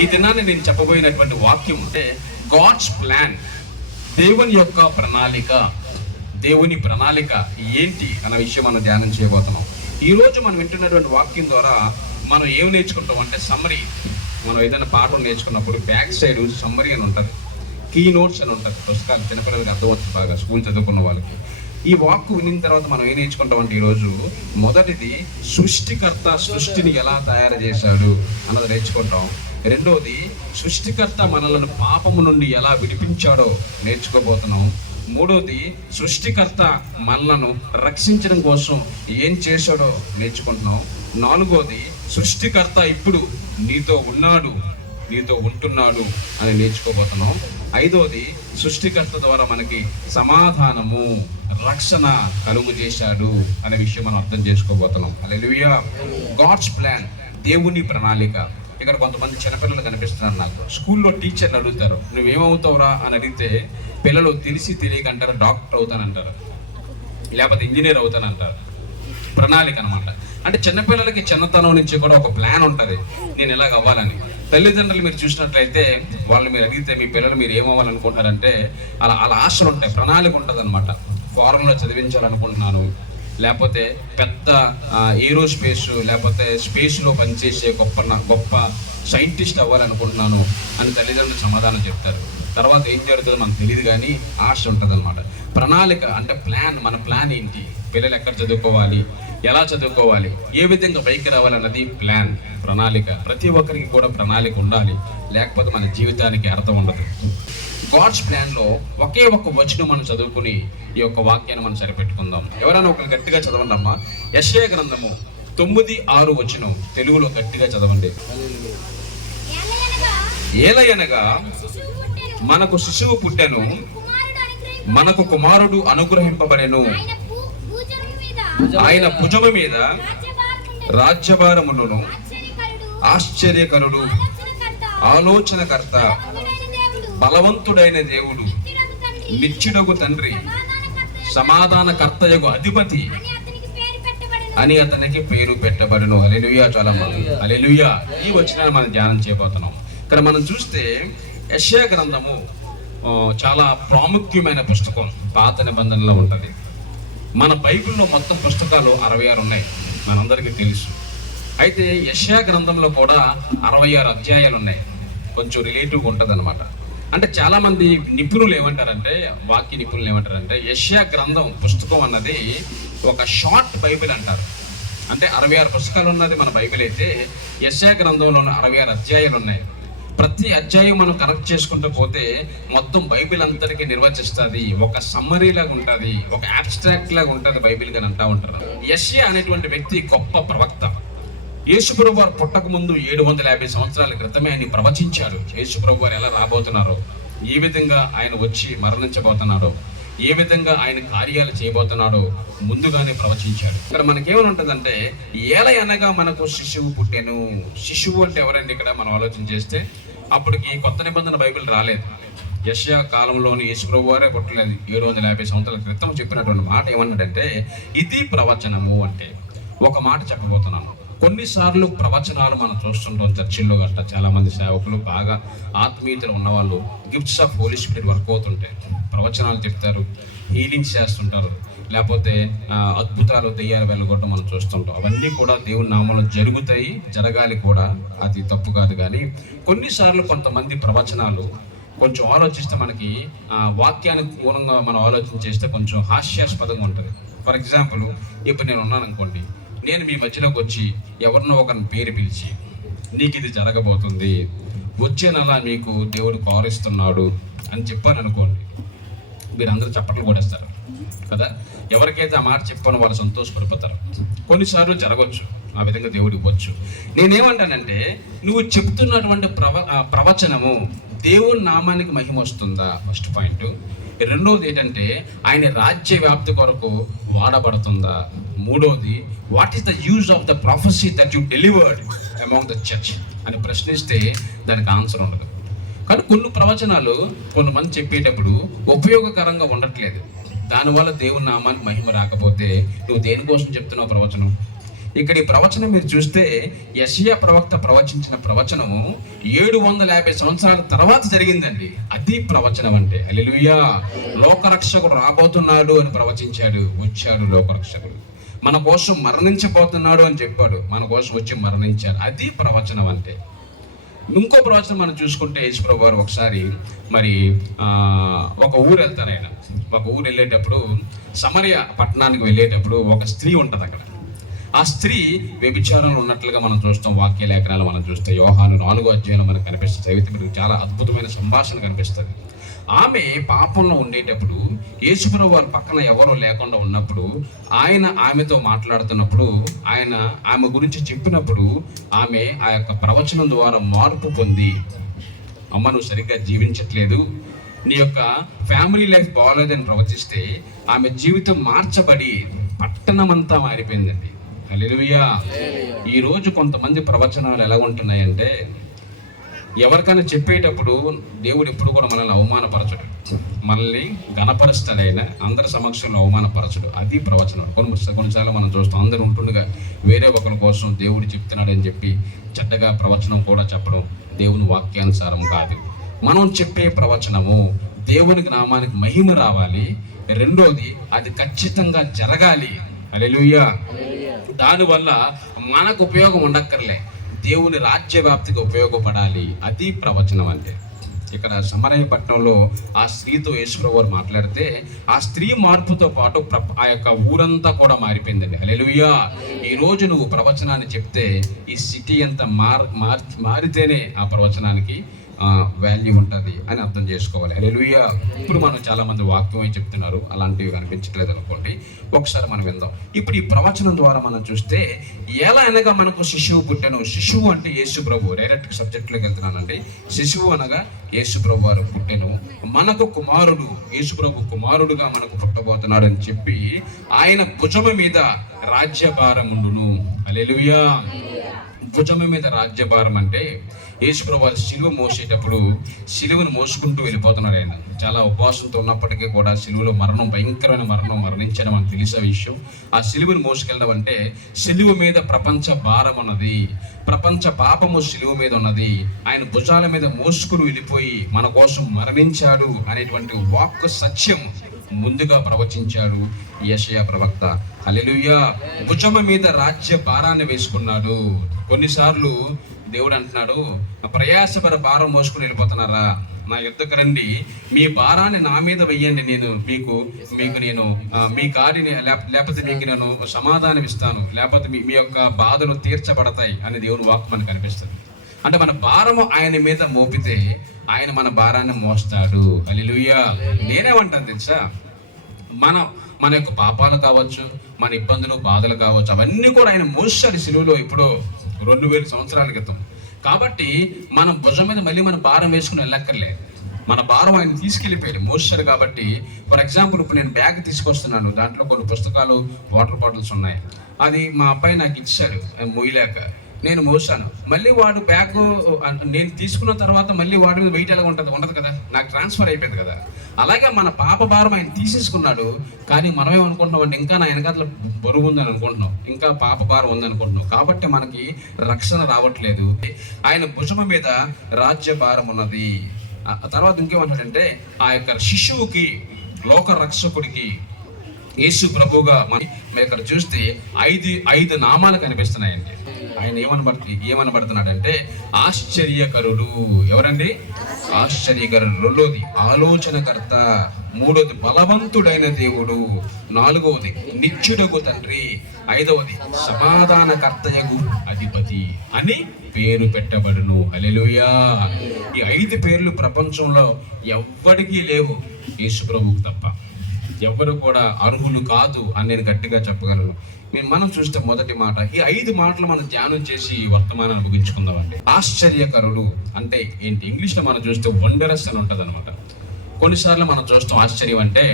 ఈ దినాన్ని నేను చెప్పబోయినటువంటి వాక్యం అంటే గాడ్స్ ప్లాన్, దేవుని యొక్క ప్రణాళిక. దేవుని ప్రణాళిక ఏంటి అన్న విషయం మనం ధ్యానం చేయబోతున్నాం. ఈరోజు మనం వింటున్నటువంటి వాక్యం ద్వారా మనం ఏం నేర్చుకుంటాం అంటే సమ్మరీ. మనం ఏదైనా పాఠం నేర్చుకున్నప్పుడు బ్యాక్ సైడ్ సమ్మరీ అని ఉంటుంది, కీ నోట్స్ అని ఉంటుంది. పుస్తకాలు చిన్నపిల్లలకి అర్థమవుతుంది బాగా, స్కూల్ చదువుకున్న వాళ్ళకి. ఈ వాక్కు వినిన తర్వాత మనం ఏం నేర్చుకుంటాం అంటే ఈరోజు మొదటిది సృష్టికర్త సృష్టిని ఎలా తయారు చేశాడు అన్నది నేర్చుకుంటాం. రెండవది సృష్టికర్త మనలను పాపము నుండి ఎలా విడిపించాడో నేర్చుకోబోతున్నాం. మూడవది సృష్టికర్త మనలను రక్షించడం కోసం ఏం చేశాడో నేర్చుకుంటున్నాం. నాలుగవది సృష్టికర్త ఇప్పుడు నీతో ఉన్నాడు, నీతో ఉంటున్నాడు అని నేర్చుకోబోతున్నాం. ఐదవది సృష్టికర్త ద్వారా మనకి సమాధానము, రక్షణ కలుగు చేశాడు అనే విషయం మనం అర్థం చేసుకోబోతున్నాం. హల్లెలూయా. గాడ్స్ ప్లాన్, దేవుని ప్రణాళిక. ఇక్కడ కొంతమంది చిన్నపిల్లలు కనిపిస్తున్నారు నాకు. స్కూల్లో టీచర్ని అడుగుతారు, నువ్వేమవుతావురా అని అడిగితే పిల్లలు తెలిసి తెలియక అంటారు డాక్టర్ అవుతానంటారు, లేకపోతే ఇంజనీర్ అవుతానంటారు. ప్రణాళిక అనమాట. అంటే చిన్నపిల్లలకి చిన్నతనం నుంచి కూడా ఒక ప్లాన్ ఉంటుంది, నేను ఇలాగ అవ్వాలని. తల్లిదండ్రులు మీరు చూసినట్లయితే వాళ్ళు మీరు అడిగితే మీ పిల్లలు మీరు ఏమవ్వాలనుకుంటారంటే అలా ఆశలు ఉంటాయి, ప్రణాళిక ఉంటుంది అనమాట. ఫారెన్లో చదివించాలనుకుంటున్నాను, లేకపోతే పెద్ద ఏరోస్పేస్ లేకపోతే స్పేస్లో పనిచేసే గొప్ప సైంటిస్ట్ అవ్వాలనుకుంటున్నాను అని తల్లిదండ్రులు సమాధానం చెప్తారు. తర్వాత ఏం జరుగుతుందో మనకు తెలియదు, కానీ ఆశ ఉంటుంది అనమాట. ప్రణాళిక అంటే ప్లాన్. మన ప్లాన్ ఏంటి? పిల్లలు ఎక్కడ చదువుకోవాలి, ఎలా చదువుకోవాలి, ఏ విధంగా పైకి రావాలన్నది ప్లాన్, ప్రణాళిక. ప్రతి ఒక్కరికి కూడా ప్రణాళిక ఉండాలి, లేకపోతే మన జీవితానికి అర్థం ఉండదు. గాడ్స్ ప్లాన్లో ఒకే ఒక్క వచనం మనం చదువుకుని ఈ యొక్క వాక్యాన్ని మనం సరిపెట్టుకుందాం. ఎవరైనా ఒకరు గట్టిగా చదవండి అమ్మా. యెషయా గ్రంథము 9:6 వచనం తెలుగులో గట్టిగా చదవండి. ఏలయనగా మనకు శిశువు పుట్టెను, మనకు కుమారుడు అనుగ్రహింపబడెను, ఆయన భుజము మీద రాజ్యభారమును, ఆశ్చర్యకరుడు, ఆలోచనకర్త, బలవంతుడైన దేవుడు, నిత్యుడగు తండ్రి, సమాధానకర్తయగు అధిపతి అని అతనికి పేరు పెట్టబడును. హల్లెలూయా. చాలా హల్లెలూయా. ఈ వచనాన్ని మనం ధ్యానం చేయబోతున్నాం. ఇక్కడ మనం చూస్తే యెషయా గ్రంథము చాలా ప్రాముఖ్యమైన పుస్తకం, పాత నిబంధనలో ఉంటుంది. మన బైబిల్లో మొత్తం పుస్తకాలు 66 ఉన్నాయి, మనందరికీ తెలుసు. అయితే యెషయా గ్రంథంలో కూడా 66 అధ్యాయాలు ఉన్నాయి. కొంచెం రిలేటివ్గా ఉంటుంది అనమాట. అంటే చాలా మంది నిపుణులు ఏమంటారంటే, వాక్య నిపుణులు ఏమంటారంటే, యెషయా గ్రంథం పుస్తకం అన్నది ఒక షార్ట్ బైబిల్ అంటారు. అంటే 66 పుస్తకాలు ఉన్నది మన బైబిల్ అయితే, యెషయా గ్రంథంలో 66 అధ్యాయాలు ఉన్నాయి. ప్రతి అధ్యాయం మనం కనెక్ట్ చేసుకుంటూ పోతే మొత్తం బైబిల్ అంతటికి నిర్వచిస్తుంది, ఒక సమ్మరీ లాగా ఉంటుంది, ఒక అబ్స్ట్రాక్ట్ లాగా ఉంటుంది బైబిల్ అని అంటూ ఉంటారు. యెషయా అనేటువంటి వ్యక్తి గొప్ప ప్రవక్త. యేసుప్రభు వారు పుట్టక ముందు 750 సంవత్సరాల క్రితమే ఆయన ప్రవచించాడు. యేసుప్రభు వారు ఎలా రాబోతున్నారో, ఏ విధంగా ఆయన వచ్చి మరణించబోతున్నాడో, ఏ విధంగా ఆయన కార్యాలు చేయబోతున్నాడో ముందుగానే ప్రవచించాడు. ఇక్కడ మనకేమని ఉంటుందంటే, ఏలయనగా మనకు శిశువు పుట్టెను. శిశువు అంటే ఎవరండి? ఇక్కడ మనం ఆలోచన చేస్తే అప్పటికి కొత్త నిబంధన బైబిల్ రాలేదు. యెషయా కాలంలోని యేసుప్రభు వారే పుట్టలేదు. 750 సంవత్సరాల క్రితం చెప్పినటువంటి మాట ఏమన్నాడంటే, ఇది ప్రవచనము. అంటే ఒక మాట చెప్పబోతున్నాను. కొన్నిసార్లు ప్రవచనాలు మనం చూస్తుంటాం చర్చిల్లో గట్ట. చాలామంది సేవకులు బాగా ఆత్మీయతలు ఉన్నవాళ్ళు gifts of Holy Spirit work అవుతుంటాయి, ప్రవచనాలు చెప్తారు, హీలింగ్స్ చేస్తుంటారు, లేకపోతే అద్భుతాలు, దెయ్యాలు వెళ్ళగొట్టడం మనం చూస్తుంటాం. అవన్నీ కూడా దేవుని నామంలో జరుగుతాయి, జరగాలి కూడా, అది తప్పు కాదు. కానీ కొన్నిసార్లు కొంతమంది ప్రవచనాలు కొంచెం ఆలోచిస్తే మనకి వాక్యానికి మూలంగా మనం ఆలోచన చేస్తే కొంచెం హాస్యాస్పదంగా ఉంటుంది. ఫర్ ఎగ్జాంపుల్, ఇప్పుడు నేను ఉన్నాను అనుకోండి, నేను మీ మధ్యలోకి వచ్చి ఎవరినో ఒకరిని పేరు పిలిచి, నీకు ఇది జరగబోతుంది, వచ్చే నెల మీకు దేవుడు కారిస్తున్నాడు అని చెప్పాను అనుకోండి, మీరు అందరూ చప్పట్లు కొడేస్తారు కదా. ఎవరికైతే ఆ మాట చెప్పానో వాళ్ళు సంతోషపడిపోతారు. కొన్నిసార్లు జరగవచ్చు, ఆ విధంగా దేవుడు ఇవ్వచ్చు. నేనేమంటానంటే, నువ్వు చెప్తున్నటువంటి ప్రవచనము దేవుని నామానికి మహిమ వస్తుందా? First point. రెండవది ఏంటంటే, ఆయన రాజ్య వ్యాప్తి కొరకు వాడబడుతుందా? మూడవది, what is the use of the prophecy that you delivered among the church అని ప్రశ్నిస్తే దానికి ఆన్సర్ ఉండదు. కానీ కొన్ని ప్రవచనాలు కొంతమంది చెప్పేటప్పుడు ఉపయోగకరంగా ఉండట్లేదు. దానివల్ల దేవుని నామానికి మహిమ రాకపోతే నువ్వు దేనికోసం చెప్తున్నావు ప్రవచనం? ఇక్కడ ఈ ప్రవచనం మీరు చూస్తే యెషయా ప్రవక్త ప్రవచించిన ప్రవచనము 750 సంవత్సరాల తర్వాత జరిగిందండి. అది ప్రవచనం అంటే. హల్లెలూయా. లోకరక్షకుడు రాబోతున్నాడు అని ప్రవచించాడు, వచ్చాడు లోకరక్షకుడు. మన కోసం మరణించబోతున్నాడు అని చెప్పాడు, మన కోసం వచ్చి మరణించాడు. అది ప్రవచనం అంటే. ఇంకో ప్రవచనం మనం చూసుకుంటే యేసుప్రభు వారు ఒకసారి మరి ఒక ఊరు వెళ్తారు ఆయన. ఒక ఊరు వెళ్ళేటప్పుడు సమరయ పట్టణానికి వెళ్ళేటప్పుడు ఒక స్త్రీ ఉంటుంది అక్కడ. ఆ స్త్రీ వ్యభిచారంలో ఉన్నట్లుగా మనం చూస్తాం. వాక్య లేఖనాలు మనం చూస్తే యోహాను 4వ అధ్యాయంలో మనకు కనిపిస్తుంది. చదివితే మనకు చాలా అద్భుతమైన సంభాషణ కనిపిస్తుంది. ఆమె పాపంలో ఉండేటప్పుడు యేసుప్రభు వారి పక్కన ఎవరో లేకుండా ఉన్నప్పుడు ఆమెతో మాట్లాడుతున్నప్పుడు ఆమె గురించి చెప్పినప్పుడు ఆమె ఆ యొక్క ప్రవచనం ద్వారా మార్పు పొంది, అమ్మ నువ్వు సరిగ్గా జీవించట్లేదు, నీ యొక్క ఫ్యామిలీ లైఫ్ బాగోలేదని ప్రవచిస్తే ఆమె జీవితం మార్చబడి పట్టణమంతా మారిపోయిందండి. హల్లెలూయా. ఈరోజు కొంతమంది ప్రవచనాలు ఎలా ఉంటున్నాయంటే, ఎవరికైనా చెప్పేటప్పుడు దేవుడు ఎప్పుడు కూడా మనల్ని అవమానపరచడు, మనల్ని ఘనపరుస్తాడైనా అందరి సమక్షంలో అవమానపరచడు. అది ప్రవచనం. కొన్నిసార్లు మనం చూస్తాం, అందరూ ఉంటుండగా వేరే ఒకరి కోసం దేవుడు చెప్తున్నాడని చెప్పి చెడ్డగా ప్రవచనం కూడా చెప్పడం దేవుని వాక్యానుసారం కాదు. మనం చెప్పే ప్రవచనము దేవునికి నామానికి మహిమ రావాలి. రెండోది అది ఖచ్చితంగా జరగాలి. హల్లెలూయా. దానివల్ల మనకు ఉపయోగం ఉండక్కర్లే, దేవుని రాజ్య వ్యాప్తికి ఉపయోగపడాలి. అది ప్రవచనం అంటే. ఇక్కడ సమరయ పట్టణంలో ఆ స్త్రీతో యేసుప్రభు వారు మాట్లాడితే ఆ స్త్రీ మార్పుతో పాటు ఆ యొక్క ఊరంతా కూడా మారిపోయిందండి. హల్లెలూయా. ఈ రోజు నువ్వు ప్రవచనాన్ని చెప్తే ఈ సిటీ అంతా మారితేనే ఆ ప్రవచనానికి వాల్యూ ఉంటుంది అని అర్థం చేసుకోవాలి. హల్లెలూయా. ఇప్పుడు మనం చాలా మంది వాక్యమే చెప్తున్నారు, అలాంటివి కనిపించట్లేదు అనుకోండి. ఒకసారి మనం విందాం. ఇప్పుడు ఈ ప్రవచనం ద్వారా మనం చూస్తే ఎలా అనగా మనకు శిశువు పుట్టెను. శిశువు అంటే యేసు ప్రభు. డైరెక్ట్ సబ్జెక్ట్లోకి వెళ్తున్నానండి. శిశువు అనగా యేసు ప్రభు వారు పుట్టెను, మనకు కుమారుడు, యేసు ప్రభు కుమారుడుగా మనకు పుట్టబోతున్నాడు అని చెప్పి ఆయన భుజము మీద రాజ్యభారం ఉండును. హల్లెలూయా. భుజము మీద రాజ్యభారం అంటే యేసుప్రభు వారు సిలువ మోసేటప్పుడు సిలువను మోసుకుంటూ వెళ్ళిపోతున్నాడు. ఆయన చాలా ఉపవాసంతో ఉన్నప్పటికీ కూడా సిలువలో భయంకరమైన మరణించడం మనకు తెలిసే విషయం. ఆ సిలువను మోసుకెళ్ళడం అంటే సిలువ మీద ప్రపంచ భారం ఉన్నది, ప్రపంచ పాపము సిలువ మీద ఉన్నది, ఆయన భుజాల మీద మోసుకుని వెళ్ళిపోయి మన కోసం మరణించాడు అనేటువంటి వాక్కు సత్యం ముందుగా ప్రవచించాడు యెషయా ప్రవక్త. హల్లెలూయా. భుజము మీద రాజ్య భారాన్ని వేసుకున్నాడు. కొన్నిసార్లు దేవుడు అంటున్నాడు, ప్రయాసపర భారం మోసుకుని వెళ్ళిపోతున్నారా, నా యుద్ధకు రండి, మీ భారాన్ని నా మీద వెయ్యండి, నేను మీకు నేను మీ కాడిని లేకపోతే మీకు నేను సమాధానం ఇస్తాను, లేకపోతే మీ యొక్క బాధలు తీర్చబడతాయి అని దేవుని వాక్కు మనకు కనిపిస్తుంది. అంటే మన భారము ఆయన మీద మోపితే ఆయన మన భారాన్ని మోస్తాడు. హల్లెలూయా. నేనేమంటాను తెలుసా, మన యొక్క పాపాలు కావచ్చు, మన ఇబ్బందులు బాధలు కావచ్చు, అవన్నీ కూడా ఆయన మోసాడు సిలువలో ఇప్పుడు 2000 సంవత్సరాల క్రితం. కాబట్టి మనం భుజం మీద మళ్ళీ మన భారం వేసుకుని వెళ్ళక్కర్లేదు. మన భారం ఆయన తీసుకెళ్ళిపోయాడు, మోసాడు. కాబట్టి ఫర్ ఎగ్జాంపుల్ ఇప్పుడు నేను బ్యాగ్ తీసుకొస్తున్నాను, దాంట్లో కొన్ని పుస్తకాలు, వాటర్ బాటిల్స్ ఉన్నాయి. అది మా అబ్బాయి నాకు ఇచ్చాడు మోయలేక, నేను మోసాను. మళ్ళీ వాడు బ్యాగ్ నేను తీసుకున్న తర్వాత మళ్ళీ వాడి మీద వెయిట్ ఎలా ఉండదు కదా, నాకు ట్రాన్స్ఫర్ అయిపోయింది కదా. అలాగే మన పాప భారం ఆయన తీసేసుకున్నాడు. కానీ మనమేమనుకుంటున్నాం అంటే ఇంకా నా వెనకాల బరువు ఉందని అనుకుంటున్నాం, ఇంకా పాప భారం ఉందనుకుంటున్నాం. కాబట్టి మనకి రక్షణ రావట్లేదు. ఆయన భుజము మీద రాజ్య భారం ఉన్నది. తర్వాత ఇంకేమంటాడంటే ఆ యొక్క శిశువుకి, లోక రక్షకుడికి, యేసు ప్రభువుగా మనం ఇక్కడ చూస్తే ఐదు నామాలు కనిపిస్తున్నాయండి. ఆయన ఏమనబడుతున్నాడంటే ఆశ్చర్యకరుడు. ఎవరండి? ఆశ్చర్యకరుడు. రెండోది ఆలోచనకర్త, మూడోది బలవంతుడైన దేవుడు, నాలుగవది నిత్యుడకు తండ్రి, ఐదవది సమాధానకర్తయగు అధిపతి అని పేరు పెట్టబడును. హల్లెలూయా. ఈ 5 పేర్లు ప్రపంచంలో ఎవ్వడికి లేవు, యేసు ప్రభువుకు తప్ప. ఎవరు కూడా అర్హులు కాదు అని నేను గట్టిగా చెప్పగలను. మనం చూస్తే మొదటి మాట, ఈ 5 మాటలు మనం ధ్యానం చేసి వర్తమానాన్ని ముగించుకుందామండి. ఆశ్చర్యకరుడు అంటే ఏంటి? ఇంగ్లీష్లో మనం చూస్తే వండరస్ అని ఉంటుంది అనమాట. కొన్నిసార్లు మనం చూస్తాం ఆశ్చర్యం అంటే,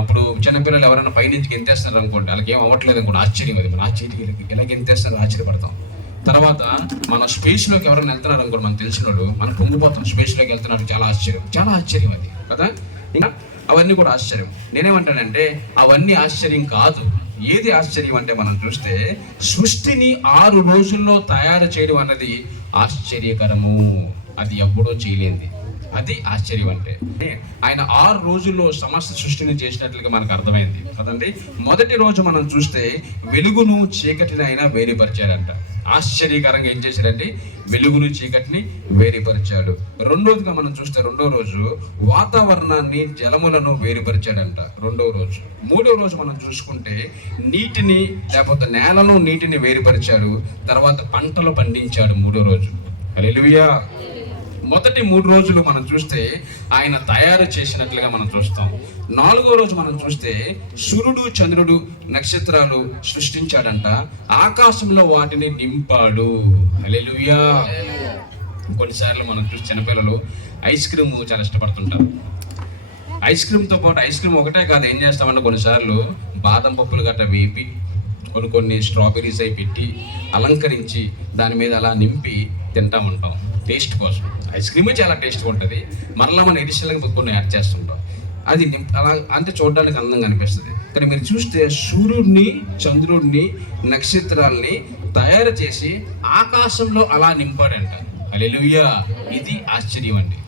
ఇప్పుడు చిన్నపిల్లలు ఎవరైనా పైనుంచి గెంతేస్తున్నారు అనుకోండి, వాళ్ళకి ఏం అవ్వట్లేదు అనుకోండి, ఆశ్చర్యం. అది మన ఆశ్చర్యం, ఎలా గెంతేస్తున్నారు ఆశ్చర్యపడతాం. తర్వాత మన స్పేస్లోకి ఎవరైనా వెళ్తున్నారు అనుకోండి, మనకు తెలిసిన వాళ్ళు, మనం పొంగిపోతాం, స్పేస్లోకి వెళ్తున్నారు, చాలా ఆశ్చర్యం అది కదా. ఇంకా అవన్నీ కూడా ఆశ్చర్యం. నేనేమంటానంటే అవన్నీ ఆశ్చర్యం కాదు. ఏది ఆశ్చర్యం అంటే మనం చూస్తే సృష్టిని 6 రోజుల్లో తయారు చేయడం అన్నది ఆశ్చర్యకరము. అది ఎప్పుడో చేయలేంది. అది ఆశ్చర్యం అంటే. ఆయన 6 రోజుల్లో సమస్త సృష్టిని చేసినట్లుగా మనకు అర్థమైంది కదండి. మొదటి రోజు మనం చూస్తే వెలుగును చీకటిని ఆయన వేరుపరిచాడంట. ఆశ్చర్యకరంగా ఏం చేశాడంటే వెలుగును చీకటిని వేరుపరిచాడు. రెండోదిగా మనం చూస్తే రెండో రోజు వాతావరణాన్ని జలములను వేరుపరిచాడంట రెండో రోజు. మూడో రోజు మనం చూసుకుంటే నీటిని లేకపోతే నేలను నీటిని వేరుపరిచాడు. తర్వాత పంటలు పండించాడు మూడో రోజు. హల్లెలూయా. మొదటి 3 రోజులు మనం చూస్తే ఆయన తయారు చేసినట్లుగా మనం చూస్తాం. 4వ రోజు మనం చూస్తే సూర్యుడు చంద్రుడు నక్షత్రాలు సృష్టించాడంట. ఆకాశంలో వాటిని నింపాడు. హల్లెలూయా. కొన్నిసార్లు మనం చూసి చిన్నపిల్లలు ఐస్ క్రీమ్ చాలా ఇష్టపడుతుంటారు. ఐస్ క్రీమ్తో పాటు ఐస్ క్రీమ్ ఒకటే కాదు, ఏం చేస్తామంటే కొన్నిసార్లు బాదం పప్పులు గట్రా వేపి కొన్ని స్ట్రాబెర్రీస్ అయి పెట్టి అలంకరించి దాని మీద అలా నింపి తింటా ఉంటాం టేస్ట్ కోసం. ఐస్ క్రీమ్ చాలా టేస్ట్గా ఉంటుంది. మరలా మనం ఎడిషనల్గా కొన్ని యాడ్ చేస్తుంటాం. అది అలా అంటే చూడడానికి అందంగా అనిపిస్తుంది. కానీ మీరు చూస్తే సూర్యుడిని చంద్రుడిని నక్షత్రాలని తయారు చేసి ఆకాశంలో అలా నింపాడంట. హల్లెలూయా. ఇది ఆశ్చర్యం అండి.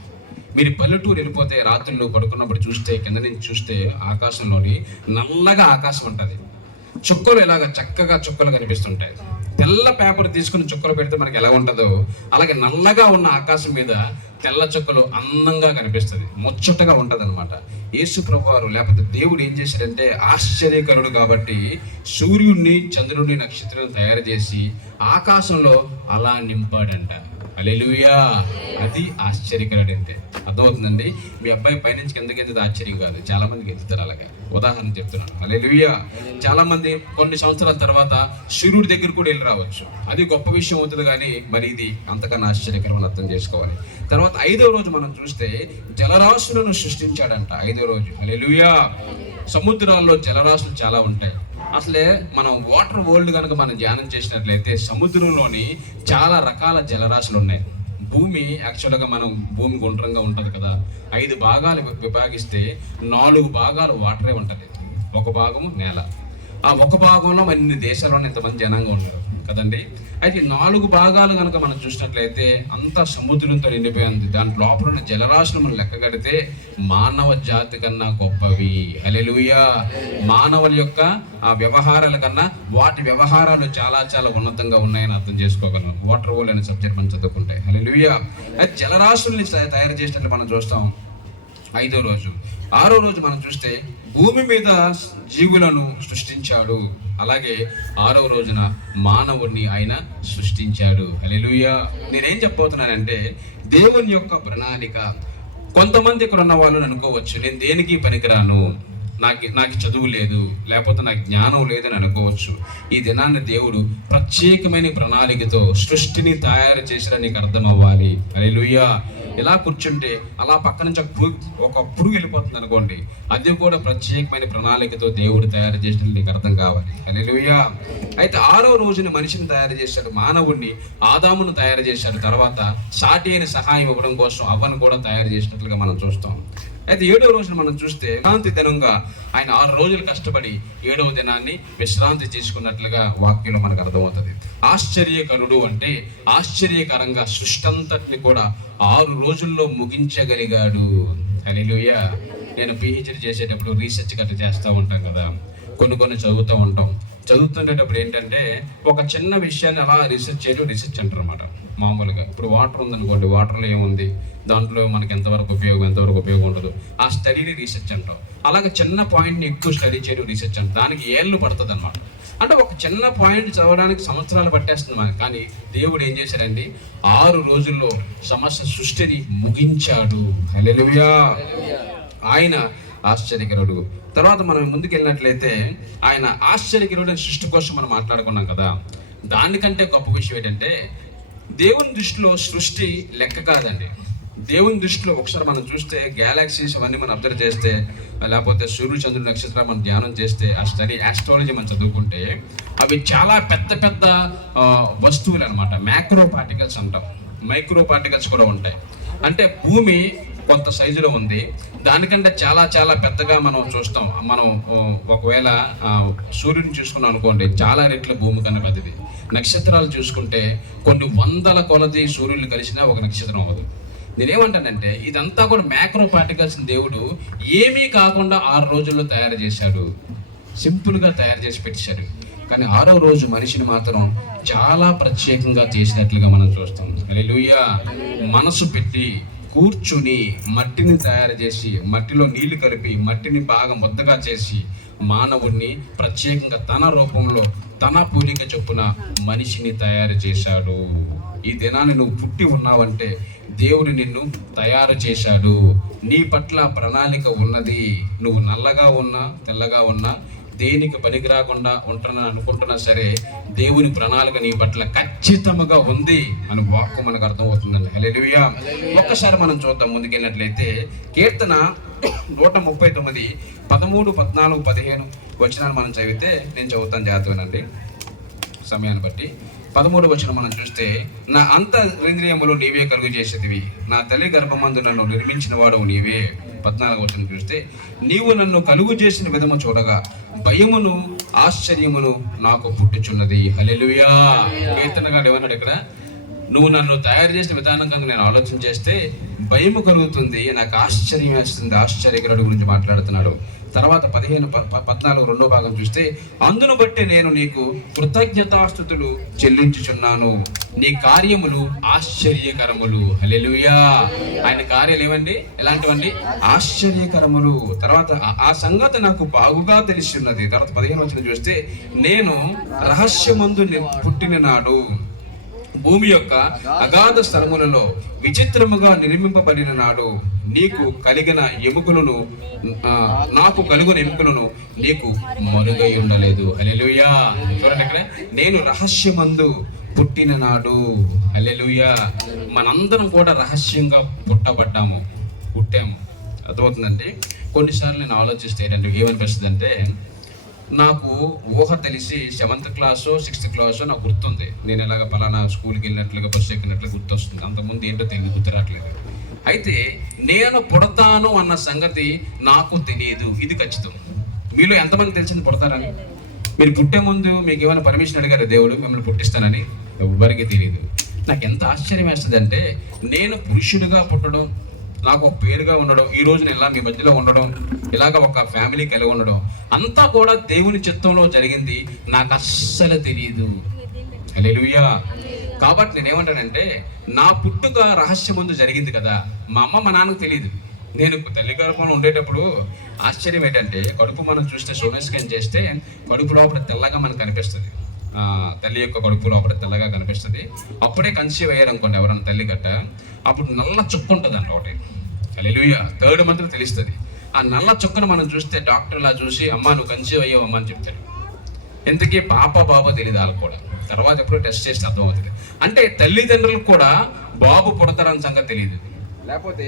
మీరు పల్లెటూరు వెళ్ళిపోతే రాత్రులు పడుకున్నప్పుడు చూస్తే కింద నుంచి చూస్తే ఆకాశంలోని నల్లగా ఆకాశం ఉంటుంది. చుక్కలు ఇలాగ చక్కగా చుక్కలు కనిపిస్తుంటాయి. తెల్ల పేపర్ తీసుకుని చుక్కలు పెడితే మనకి ఎలా ఉంటుందో అలాగే నల్లగా ఉన్న ఆకాశం మీద తెల్ల చుక్కలు అందంగా కనిపిస్తుంది, ముచ్చటగా ఉంటుంది అనమాట. యేసు ప్రభువారు లేకపోతే దేవుడు ఏం చేశాడంటే ఆశ్చర్యకరుడు కాబట్టి సూర్యుడిని చంద్రుడిని నక్షత్రాలను తయారు చేసి ఆకాశంలో అలా నింపాడంట. హల్లెలూయా. అది ఆశ్చర్యకరుడు అంటే. అర్థమవుతుందండి. మీ అబ్బాయి పైనుంచి కిందకి ఎత్తుది ఆశ్చర్యం కాదు, చాలా మందికి ఎత్తుతారు. అలాగే ఉదాహరణ చెప్తున్నాను. హల్లెలూయా. చాలా మంది కొన్ని సంవత్సరాల తర్వాత సూర్యుడి దగ్గర కూడా వెళ్ళి రావచ్చు. అది గొప్ప విషయం అవుతుంది. కానీ మరి ఇది అంతకన్నా ఆశ్చర్యకరమని అర్థం చేసుకోవాలి. తర్వాత 5వ రోజు మనం చూస్తే జలరాశులను సృష్టించాడంట 5వ రోజు. హల్లెలూయా. సముద్రాల్లో జలరాశులు చాలా ఉంటాయి. అసలే మనం వాటర్ వరల్డ్ కనుక మనం ధ్యానం చేసినట్లయితే సముద్రంలోని చాలా రకాల జలరాశులు ఉన్నాయి. భూమి యాక్చువల్గా మనం భూమి గుండ్రంగా ఉంటుంది కదా, 5 భాగాలు విభాగిస్తే 4 భాగాలు వాటరే ఉంటుంది, 1 భాగము నేల. ఆ 1 భాగంలో అన్ని దేశాల్లోనే ఎంతమంది జనాంగం ఉంటారు కదండి. అయితే 4 భాగాలు కనుక మనం చూసినట్లయితే అంతా సముద్రంతో నిండిపోయింది. దాని లోపల ఉన్న జలరాశులు మనం లెక్క కడితే మానవ జాతి కన్నా గొప్పవి. హల్లెలూయా. మానవుల యొక్క ఆ వ్యవహారాల కన్నా వాటి వ్యవహారాలు చాలా చాలా ఉన్నతంగా ఉన్నాయని అర్థం చేసుకోగలం. వాటర్ వరల్డ్ అనే సబ్జెక్ట్ మనం చదువుకుంటే. హల్లెలూయా. అయితే జలరాశుల్ని తయారు చేసినట్లు మనం చూస్తాం 5వ రోజు. 6వ రోజు మనం చూస్తే భూమి మీద జీవులను సృష్టించాడు. అలాగే 6వ రోజున మానవుడిని ఆయన సృష్టించాడు. హల్లెలూయా. నేనేం చెప్పబోతున్నానంటే దేవుని యొక్క ప్రణాళిక. కొంతమంది ఇక్కడ ఉన్న వాళ్ళని అనుకోవచ్చు, నేను దేనికి పనికిరాను, నాకు చదువు లేదు, లేకపోతే నాకు జ్ఞానం లేదని అనుకోవచ్చు. ఈ దినాన్ని దేవుడు ప్రత్యేకమైన ప్రణాళికతో సృష్టిని తయారు చేసిన నీకు అర్థం అవ్వాలి. హల్లెలూయా. ఇలా కూర్చుంటే అలా పక్క నుంచి ఒక పురుగు వెళ్ళిపోతుంది అనుకోండి, అది కూడా ప్రత్యేకమైన ప్రణాళికతో దేవుడు తయారు చేసిన నీకు అర్థం కావాలి. హల్లెలూయా. అయితే 6వ రోజున మనిషిని తయారు చేశాడు, మానవుడిని ఆదామును తయారు చేశాడు. తర్వాత సాటి అయిన సహాయం ఇవ్వడం కోసం అవ్వను కూడా తయారు చేసినట్లుగా మనం చూస్తాం. అయితే 7వ రోజున మనం చూస్తే విశ్రాంతి దినంగా ఆయన 6 రోజులు కష్టపడి 7వ దినాన్ని విశ్రాంతి చేసుకున్నట్లుగా వాక్యంలో మనకు అర్థమవుతుంది. ఆశ్చర్యకరుడు అంటే ఆశ్చర్యకరంగా సృష్టి అంతటిని కూడా 6 రోజుల్లో ముగించగలిగాడు. హల్లెలూయా. నేను పిహెచ్డి చేసేటప్పుడు రీసెర్చ్ గట్రా చేస్తూ ఉంటాం కదా, కొన్ని చదువుతూ ఉంటాం. చదువుతుండేటప్పుడు ఏంటంటే ఒక చిన్న విషయాన్ని అలా రీసెర్చ్ అంటారు అన్నమాట. మామూలుగా ఇప్పుడు వాటర్ ఉందనుకోండి, వాటర్లో ఏముంది, దాంట్లో మనకి ఎంతవరకు ఉపయోగం ఉండదు, ఆ స్టడీని రీసెర్చ్ అంటాం. అలాగే చిన్న పాయింట్ని ఎక్కువ స్టడీ చేయడం రీసెర్చ్ అంటాం. దానికి ఏళ్ళు పడుతుంది అనమాట. అంటే ఒక చిన్న పాయింట్ చదవడానికి సంవత్సరాలు పట్టేస్తుంది మనకి. కానీ దేవుడు ఏం చేశాడండి 6 రోజుల్లో సమస్త సృష్టిని ముగించాడు. హల్లెలూయా. ఆయన ఆశ్చర్యకరుడు. తర్వాత మనం ముందుకు వెళ్ళినట్లయితే ఆయన ఆశ్చర్యకరుడు సృష్టి కోసం మనం మాట్లాడుకున్నాం కదా. దానికంటే గొప్ప విషయం ఏంటంటే దేవుని దృష్టిలో సృష్టి లెక్క కాదండి. దేవుని దృష్టిలో ఒకసారి మనం చూస్తే గ్యాలక్సీస్ అవన్నీ మనం అబ్జర్వ్ చేస్తే, లేకపోతే సూర్యుడు చంద్రుడు నక్షత్రాలు మనం ధ్యానం చేస్తే, ఆ స్టడీ ఆస్ట్రాలజీ మనం చదువుకుంటే అవి చాలా పెద్ద వస్తువులు అనమాట. మ్యాక్రో పార్టికల్స్ అంటాం, మైక్రో పార్టికల్స్ కూడా ఉంటాయి. అంటే భూమి కొంత సైజులో ఉంది. దానికంటే చాలా చాలా పెద్దగా మనం చూస్తాం. మనం ఒకవేళ సూర్యుని చూసుకున్నాం అనుకోండి, చాలా రెట్ల భూమి కన్నా పెద్దది. నక్షత్రాలు చూసుకుంటే కొన్ని వందల కొలది సూర్యులు కలిసినా ఒక నక్షత్రం అవ్వదు. నేనేమంటానంటే ఇదంతా కూడా మ్యాక్రో పార్టికల్స్ దేవుడు ఏమీ కాకుండా 6 రోజుల్లో తయారు చేశాడు. సింపుల్గా తయారు చేసి పెట్టాడు. కానీ 6వ రోజు మనిషిని మాత్రం చాలా ప్రత్యేకంగా చేసినట్లుగా మనం చూస్తాం. హల్లెలూయా. మనసు పెట్టి కూర్చుని మట్టిని తయారు చేసి, మట్టిలో నీళ్లు కలిపి, మట్టిని బాగా ముద్దగా చేసి, మానవుణ్ణి ప్రత్యేకంగా తన రూపంలో తన పోలిక చొప్పున మనిషిని తయారు చేశాడు. ఈ దినాన్ని నువ్వు పుట్టి ఉన్నావంటే దేవుడు నిన్ను తయారు చేశాడు. నీ పట్ల ప్రణాళిక ఉన్నది. నువ్వు నల్లగా ఉన్నా తెల్లగా ఉన్నా దేనికి పనికి రాకుండా ఉంటానని అనుకుంటున్నా సరే, దేవుని ప్రణాళిక నీ పట్ల ఖచ్చితంగా ఉంది అని వాక్కు మనకు అర్థమవుతుందండి. హల్లెలూయా. ఒక్కసారి మనం చూద్దాం ముందుకెళ్ళినట్లయితే కీర్తన 139 13, 14, 15 వచనాలు మనం చదివితే, నేను చదువుతాను జాగ్రత్తగానండి సమయాన్ని బట్టి. 13వ వచనం మనం చూస్తే, నా అంతరింద్రియములు నీవే కలుగు చేసేదివి, నా తల్లి గర్భమందు నన్ను నిర్మించిన వాడవు నీవే. 14వ వచనం చూస్తే, నీవు నన్ను కలుగు చేసిన విధము చూడగా భయమును ఆశ్చర్యమును నాకు పుట్టుచున్నది. హల్లెలూయా. కీర్తనగాడు ఏమన్నాడు ఇక్కడ? నువ్వు నన్ను తయారు చేసిన విధానం కనుక నేను ఆలోచన చేస్తే భయము కలుగుతుంది, నాకు ఆశ్చర్యం వేస్తుంది. ఆశ్చర్యకరుడు గురించి మాట్లాడుతున్నాడు. తర్వాత 14 రెండో భాగం చూస్తే, అందును బట్టి నేను నీకు కృతజ్ఞతాస్తుతులు చెల్లించుచున్నాను, నీ కార్యములు ఆశ్చర్యకరములు. హల్లెలూయా. ఆయన కార్యాలు ఏవండి? ఎలాంటివండి? ఆశ్చర్యకరములు. తర్వాత ఆ సంగతి నాకు బాగుగా తెలిసి ఉన్నది. తర్వాత 15 వచనం చూస్తే, నేను రహస్యమందు పుట్టిన నాడు భూమి యొక్క అగాధ స్థలములలో విచిత్రముగా నిర్మింపబడిన నాడు నీకు కలిగిన ఎముకలను నాకు కలిగిన ఎముకలను నీకు మరుగై ఉండలేదు. హల్లెలూయా. చూడండి ఇక్కడ, నేను రహస్యమందు పుట్టిన నాడు. హల్లెలూయా. మనందరం కూడా రహస్యంగా పుట్టాము. అర్థమవుతుందండి. కొన్నిసార్లు నేను ఆలోచిస్తే ఏంటంటే ఏమనిపిస్తుంది అంటే, నాకు ఊహ తెలిసి 7th క్లాసు 6th క్లాసు నాకు గుర్తుంది. నేను ఎలాగ పలానా స్కూల్కి వెళ్ళినట్లుగా బస్సు ఎక్కినట్లుగా గుర్తొస్తుంది. అంతకుముందు ఏంటో తెలియదు, గుర్తురాట్లేదు. అయితే నేను పుడతాను అన్న సంగతి నాకు తెలియదు, ఇది ఖచ్చితం. మీలో ఎంతమంది తెలిసింది పుడతారని? మీరు పుట్టే ముందు మీకు ఏమైనా పర్మిషన్ అడిగారు దేవుడు మిమ్మల్ని పుట్టిస్తానని? ఎవరికి తెలియదు. నాకు ఎంత ఆశ్చర్యం వేస్తుంది అంటే, నేను పురుషుడిగా పుట్టడం, నాకు ఒక పేరుగా ఉండడం, ఈ రోజున ఇలా మీ మధ్యలో ఉండడం, ఇలాగ ఒక ఫ్యామిలీ కలిగి ఉండడం అంతా కూడా దేవుని చిత్తంలో జరిగింది. నాకు అస్సలు తెలియదు. హల్లెలూయా. కాబట్టి నేనేమంటానంటే, నా పుట్టుక రహస్యం ముందు జరిగింది కదా. మా అమ్మ మా నాన్నకు తెలియదు. నేను తల్లి గర్భంలో ఉండేటప్పుడు ఆశ్చర్యం ఏంటంటే, కడుపు మనం చూస్తే సోనో స్కాన్ చేస్తే కడుపు లోపల తెల్లగా మనకు కనిపిస్తుంది. తల్లి యొక్క కడుపు లోపల తెల్లగా కనిపిస్తుంది. అప్పుడే కన్సీవ్ అయ్యారనుకోండి ఎవరైనా తల్లి గట్ట, అప్పుడు నల్ల చుక్క ఉంటుంది అంట ఒకటి. హల్లెలూయా. 3rd మంత్ తెలుస్తుంది. ఆ నల్ల చుక్కను మనం చూస్తే డాక్టర్లా చూసి, అమ్మ నువ్వు కన్సీవ్ అయ్యావు అమ్మ అని చెప్తాడు. ఎందుకీ పాప బాబు తెలియదు వాళ్ళకు కూడా. తర్వాత ఎప్పుడు టెస్ట్ చేస్తే అర్థమవుతుంది. అంటే తల్లిదండ్రులకు కూడా బాబు పుడతారని సంగతి తెలియదు, లేకపోతే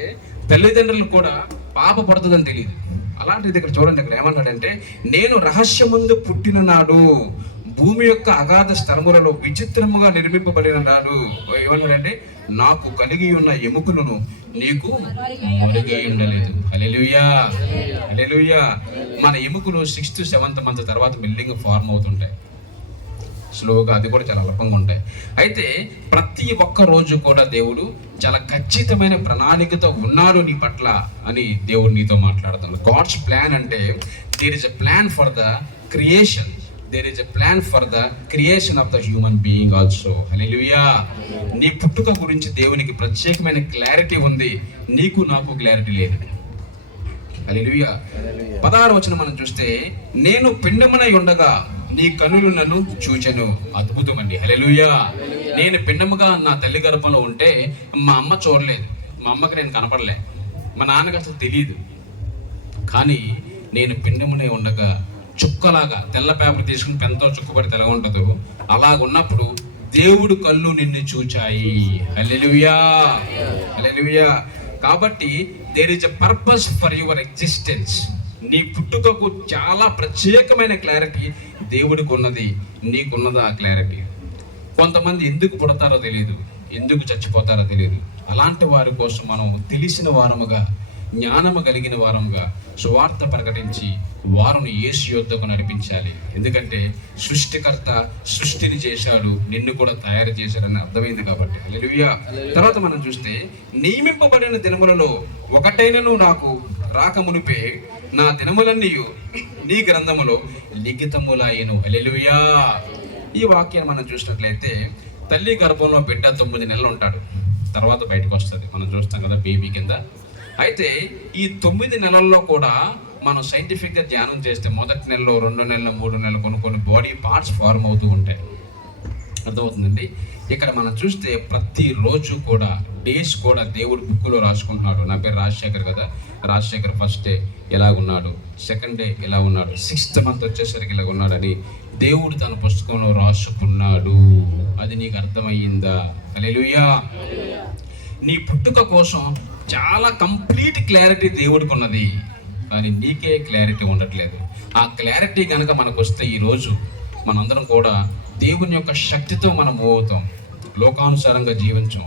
తల్లిదండ్రులకు కూడా పాప పుడతాదని తెలియదు. అలాంటిది ఇక్కడ చూడండి, ఇక్కడ ఏమన్నాడంటే, నేను రహస్యముందు పుట్టిన నాడు భూమి యొక్క అగాధ స్థలములలో విచిత్రముగా నిర్మింపబడిన నాడు ఏమన్నాడంటే, నాకు కలిగి ఉన్న ఎముకలను నీకు మరుగై ఉండలేదు. హల్లెలూయా. హల్లెలూయా. మన ఎముకలు 6th, 7th మంత్ తర్వాత మెల్లింగ్ ఫార్మ్ అవుతుంటాయి స్లోగా. అది కూడా చాలా అల్పంగా ఉంటాయి. అయితే ప్రతి ఒక్క రోజు కూడా దేవుడు చాలా ఖచ్చితమైన ప్రణాళికతో ఉన్నాడు నీ పట్ల అని దేవుడు నీతో మాట్లాడుతున్నాడు. గాడ్స్ ప్లాన్ అంటే, there is a plan for the creation. There is a plan for the creation of the human being also. హల్లెలూయా. నీ పుట్టుక గురించి దేవునికి ప్రత్యేకమైన క్లారిటీ ఉంది, నీకు నాకు క్లారిటీ లేదు. హల్లెలూయా. 16వ వచనం మనం చూస్తే, నేను పిండమునై ఉండగా నీ కన్నులు నన్ను చూచెను. అద్భుతం అండి. హల్లెలూయా. నేను పిండముగా నా తల్లి గర్భంలో ఉంటే మా అమ్మ చూడలేదు, మా అమ్మకి నేను కనపడలే, మా నాన్నకి అసలు తెలియదు. కానీ నేను పిండమునై ఉండగా చుక్కలాగా, తెల్ల పేపర్ తీసుకుని పెన్తో చుక్కబడి తెల్లగా ఉంటుందో అలాగ ఉన్నప్పుడు దేవుడు కళ్ళు నిన్ను చూచాయి. హల్లెలూయా. హల్లెలూయా. కాబట్టి there is a purpose for your existence. నీ పుట్టుకకు చాలా ప్రత్యేకమైన క్లారిటీ దేవుడికి ఉన్నది, నీకున్నదా ఆ క్లారిటీ? కొంతమంది ఎందుకు పుడతారో తెలియదు, ఎందుకు చచ్చిపోతారో తెలియదు. అలాంటి వారి కోసం మనం తెలిసిన వారముగా, జ్ఞానము కలిగిన వారముగా సువార్త ప్రకటించి వారిని యేసు యొద్దకు నడిపించాలి. ఎందుకంటే సృష్టికర్త సృష్టిని చేశాడు, నిన్ను కూడా తయారు చేశాడని అర్థమైంది కాబట్టి. హల్లెలూయా. తర్వాత మనం చూస్తే, నియమింపబడిన దినములలో ఒకటైనను నాకు రాకమునిపే నా దినములన్నీ నీ గ్రంథములో లిఖితములాయెను. హల్లెలూయా. ఈ వాక్యాన్ని మనం చూసినట్లయితే, తల్లి గర్భంలో బిడ్డ 9 నెలలు ఉంటాడు, తర్వాత బయటకు వస్తుంది. మనం చూస్తాం కదా బేబీ కింద. అయితే ఈ 9 నెలల్లో కూడా మనం సైంటిఫిక్గా ధ్యానం చేస్తే మొదటి నెలలో, 2 నెలలు, 3 నెలలు కొన్ని బాడీ పార్ట్స్ ఫార్మ్ అవుతూ ఉంటాయి. అర్థమవుతుందండి. ఇక్కడ మనం చూస్తే ప్రతిరోజు కూడా డేస్ కూడా దేవుడు బుక్లో రాసుకుంటున్నాడు. నా పేరు రాజశేఖర్ కదా, రాజశేఖర్ ఫస్ట్ డే ఎలా ఉన్నాడు, సెకండ్ డే ఎలా ఉన్నాడు, 6th మంత్ వచ్చేసరికి ఇలా ఉన్నాడని దేవుడు తన పుస్తకంలో రాసుకున్నాడు. అది నీకు అర్థమయ్యిందా? హల్లెలూయా. నీ పుట్టుక కోసం చాలా కంప్లీట్ క్లారిటీ దేవుడికి ఉన్నది, కానీ నీకే క్లారిటీ ఉండట్లేదు. ఆ క్లారిటీ కనుక మనకు వస్తే ఈరోజు మనందరం కూడా దేవుని యొక్క శక్తితో మనం మూవ్ అవుతాం, లోకానుసారంగా జీవించాం,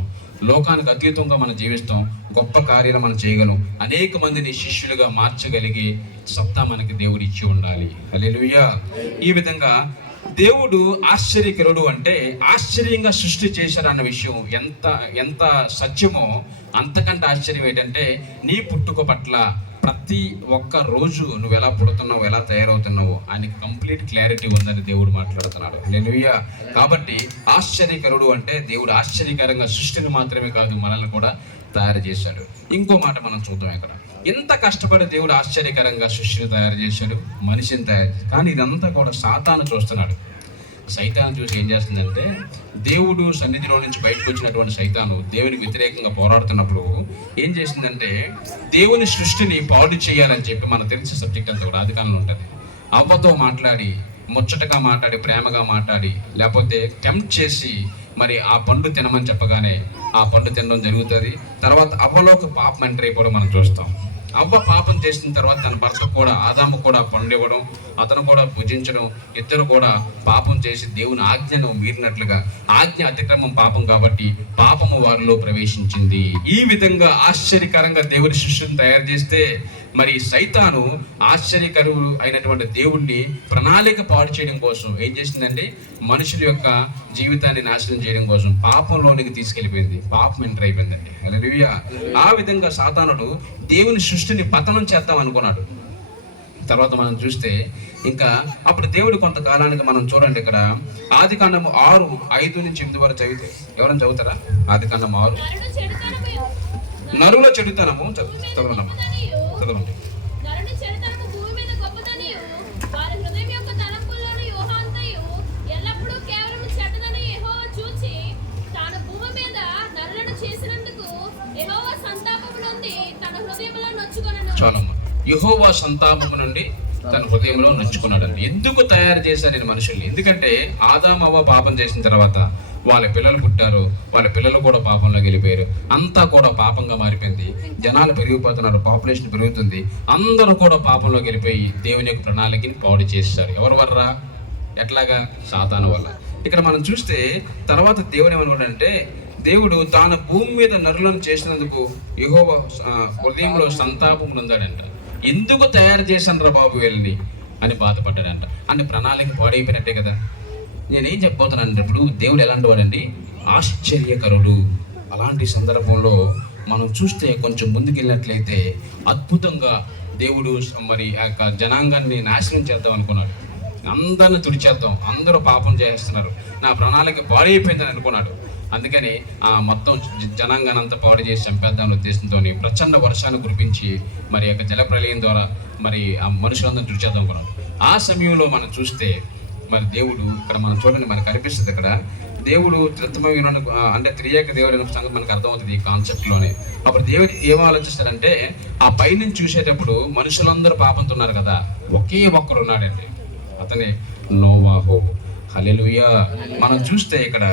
లోకానికి అతీతంగా మనం జీవిస్తాం, గొప్ప కార్యాలు మనం చేయగలం, అనేక మందిని శిష్యులుగా మార్చగలిగే సత్తా మనకి దేవుడు ఇచ్చి ఉండాలి. హల్లెలూయా. ఈ విధంగా దేవుడు ఆశ్చర్యకరుడు అంటే ఆశ్చర్యంగా సృష్టి చేశారన్న విషయం ఎంత సత్యమో, అంతకంటే ఆశ్చర్యం ఏంటంటే నీ పుట్టుక పట్ల ప్రతి ఒక్క రోజు నువ్వు ఎలా పుడుతున్నావు, ఎలా తయారవుతున్నావు అని కంప్లీట్ క్లారిటీ ఉందని దేవుడు మాట్లాడుతున్నాడు. హల్లెలూయా. కాబట్టి ఆశ్చర్యకరుడు అంటే దేవుడు ఆశ్చర్యకరంగా సృష్టిని మాత్రమే కాదు, మనల్ని కూడా తయారు చేశాడు. ఇంకో మాట మనం చూద్దాం. ఇక్కడ ఎంత కష్టపడి దేవుడు ఆశ్చర్యకరంగా సృష్టిని తయారు చేశాడు, మనిషిని తయారు చేశాడు. కానీ ఇదంతా కూడా సాతాను చూస్తున్నాడు. సైతాను చూసి ఏం చేస్తుందంటే, దేవుడు సన్నిధిలో నుంచి బయటకు వచ్చినటువంటి సైతాను దేవునికి వ్యతిరేకంగా పోరాడుతున్నప్పుడు ఏం చేసిందంటే, దేవుని సృష్టిని పాడు చేయాలని చెప్పి మనకు తెలిసిన సబ్జెక్ట్ అంతా కూడా ఆదికాండంలో ఉంటుంది. అవ్వతో మాట్లాడి, ముచ్చటగా మాట్లాడి, ప్రేమగా మాట్లాడి, లేకపోతే టెంప్ట్ చేసి మరి ఆ పండు తినమని చెప్పగానే ఆ పండు తినడం జరుగుతుంది. తర్వాత అవ్వలోకి పాపం ఎంటర్ అయిపోవడం మనం చూస్తాం. అవ్వ పాపం చేసిన తర్వాత తన భర్త కూడా, ఆదాము కూడా పండు ఇవ్వడం, అతను కూడా భుజించడం, ఇద్దరు కూడా పాపం చేసి దేవుని ఆజ్ఞను మీరినట్లుగా, ఆజ్ఞ అతిక్రమం పాపం కాబట్టి పాపము వారిలో ప్రవేశించింది. ఈ విధంగా ఆశ్చర్యకరంగా దేవుడి సృష్టిని తయారు చేస్తే మరి సైతాను ఆశ్చర్యకరుడు అయినటువంటి దేవుణ్ణి ప్రణాళిక పాడు చేయడం కోసం ఏం చేసిందంటే, మనుషుల యొక్క జీవితాన్ని నాశనం చేయడం కోసం పాపంలోనికి తీసుకెళ్ళిపోయింది, పాపం ఎంటర్ అయిపోయిందండి. హల్లెలూయా. ఆ విధంగా సాతానుడు దేవుని సృష్టిని పతనం చేద్దాం అనుకున్నాడు. తర్వాత మనం చూస్తే ఇంకా అప్పుడు దేవుడు కొంతకాలానికి మనం చూడండి, ఇక్కడ ఆదికాండము 6:5-8 వరకు చదివితే, ఎవరైనా చదువుతారా? ఆదికాండము 6. నరుల చెడుతనము చదవనమ్మా, చదవండి. చాలమ్మా. యెహోవా సంతాపము నుండి తన హృదయంలో నొచ్చుకున్నాడండి. ఎందుకు తయారు చేశారు మనుషుల్ని? ఎందుకంటే ఆదాము అవ్వ పాపం చేసిన తర్వాత వాళ్ళ పిల్లలు పుట్టారు, వాళ్ళ పిల్లలు కూడా పాపంలో వెళ్ళిపోయారు, అంతా కూడా పాపంగా మారిపోయింది. జనాలు పెరిగిపోతున్నారు, పాపులేషన్ పెరుగుతుంది, అందరూ కూడా పాపంలో వెళ్ళిపోయి దేవుని యొక్క ప్రణాళికని పాడు చేశారు. ఎవరి వల్ల? ఎట్లాగా? సాతాను వల్ల. ఇక్కడ మనం చూస్తే తర్వాత దేవుడు ఏమనుకుంటాడంటే, దేవుడు తాను భూమి మీద నరులను చేసినందుకు యెహోవా హృదయంలో సంతాపం పొందాడంట. ఎందుకు తయారు చేశాను రా బాబు వీళ్ళని అని బాధపడ్డాడంట. అన్ని ప్రణాళిక పాడైపోయినట్టే కదా. నేనేం చెప్పబోతున్నాను, ఇప్పుడు దేవుడు ఎలాంటి వాడండి? ఆశ్చర్యకరుడు. అలాంటి సందర్భంలో మనం చూస్తే కొంచెం ముందుకెళ్ళినట్లయితే అద్భుతంగా దేవుడు మరి ఆ యొక్క జనాంగాన్ని నాశనం చేద్దాం అనుకున్నాడు. అందరిని తుడిచేద్దాం, అందరూ పాపం చేస్తున్నారు, నా ప్రణాళిక పాడైపోయిందని అనుకున్నాడు. అందుకని ఆ మొత్తం జనాంగాన్ని అంతా పాడు చేసి చంపేద్దాం ఉద్దేశంతో ప్రచండ వర్షాన్ని కురిపించి మరి యొక్క జలప్రలయం ద్వారా మరి ఆ మనుషులందరూ తుడిచేద్దాం అనుకున్నాడు. ఆ సమయంలో మనం చూస్తే మరి దేవుడు ఇక్కడ మనం చూడండి, మనకు కనిపిస్తుంది ఇక్కడ దేవుడు త్రిత్వమైన అంటే త్రియేక దేవుడి సంగతి మనకు అర్థమవుతుంది ఈ కాన్సెప్ట్లోనే. అప్పుడు దేవుడు ఏం ఆలోచిస్తారంటే, ఆ పైనుంచి చూసేటప్పుడు మనుషులందరూ పాపంతో ఉన్నారు కదా, ఒకే ఒక్కరు ఉన్నాడండి, అతనే నోవాహు. హల్లెలూయా. మనం చూస్తే ఇక్కడ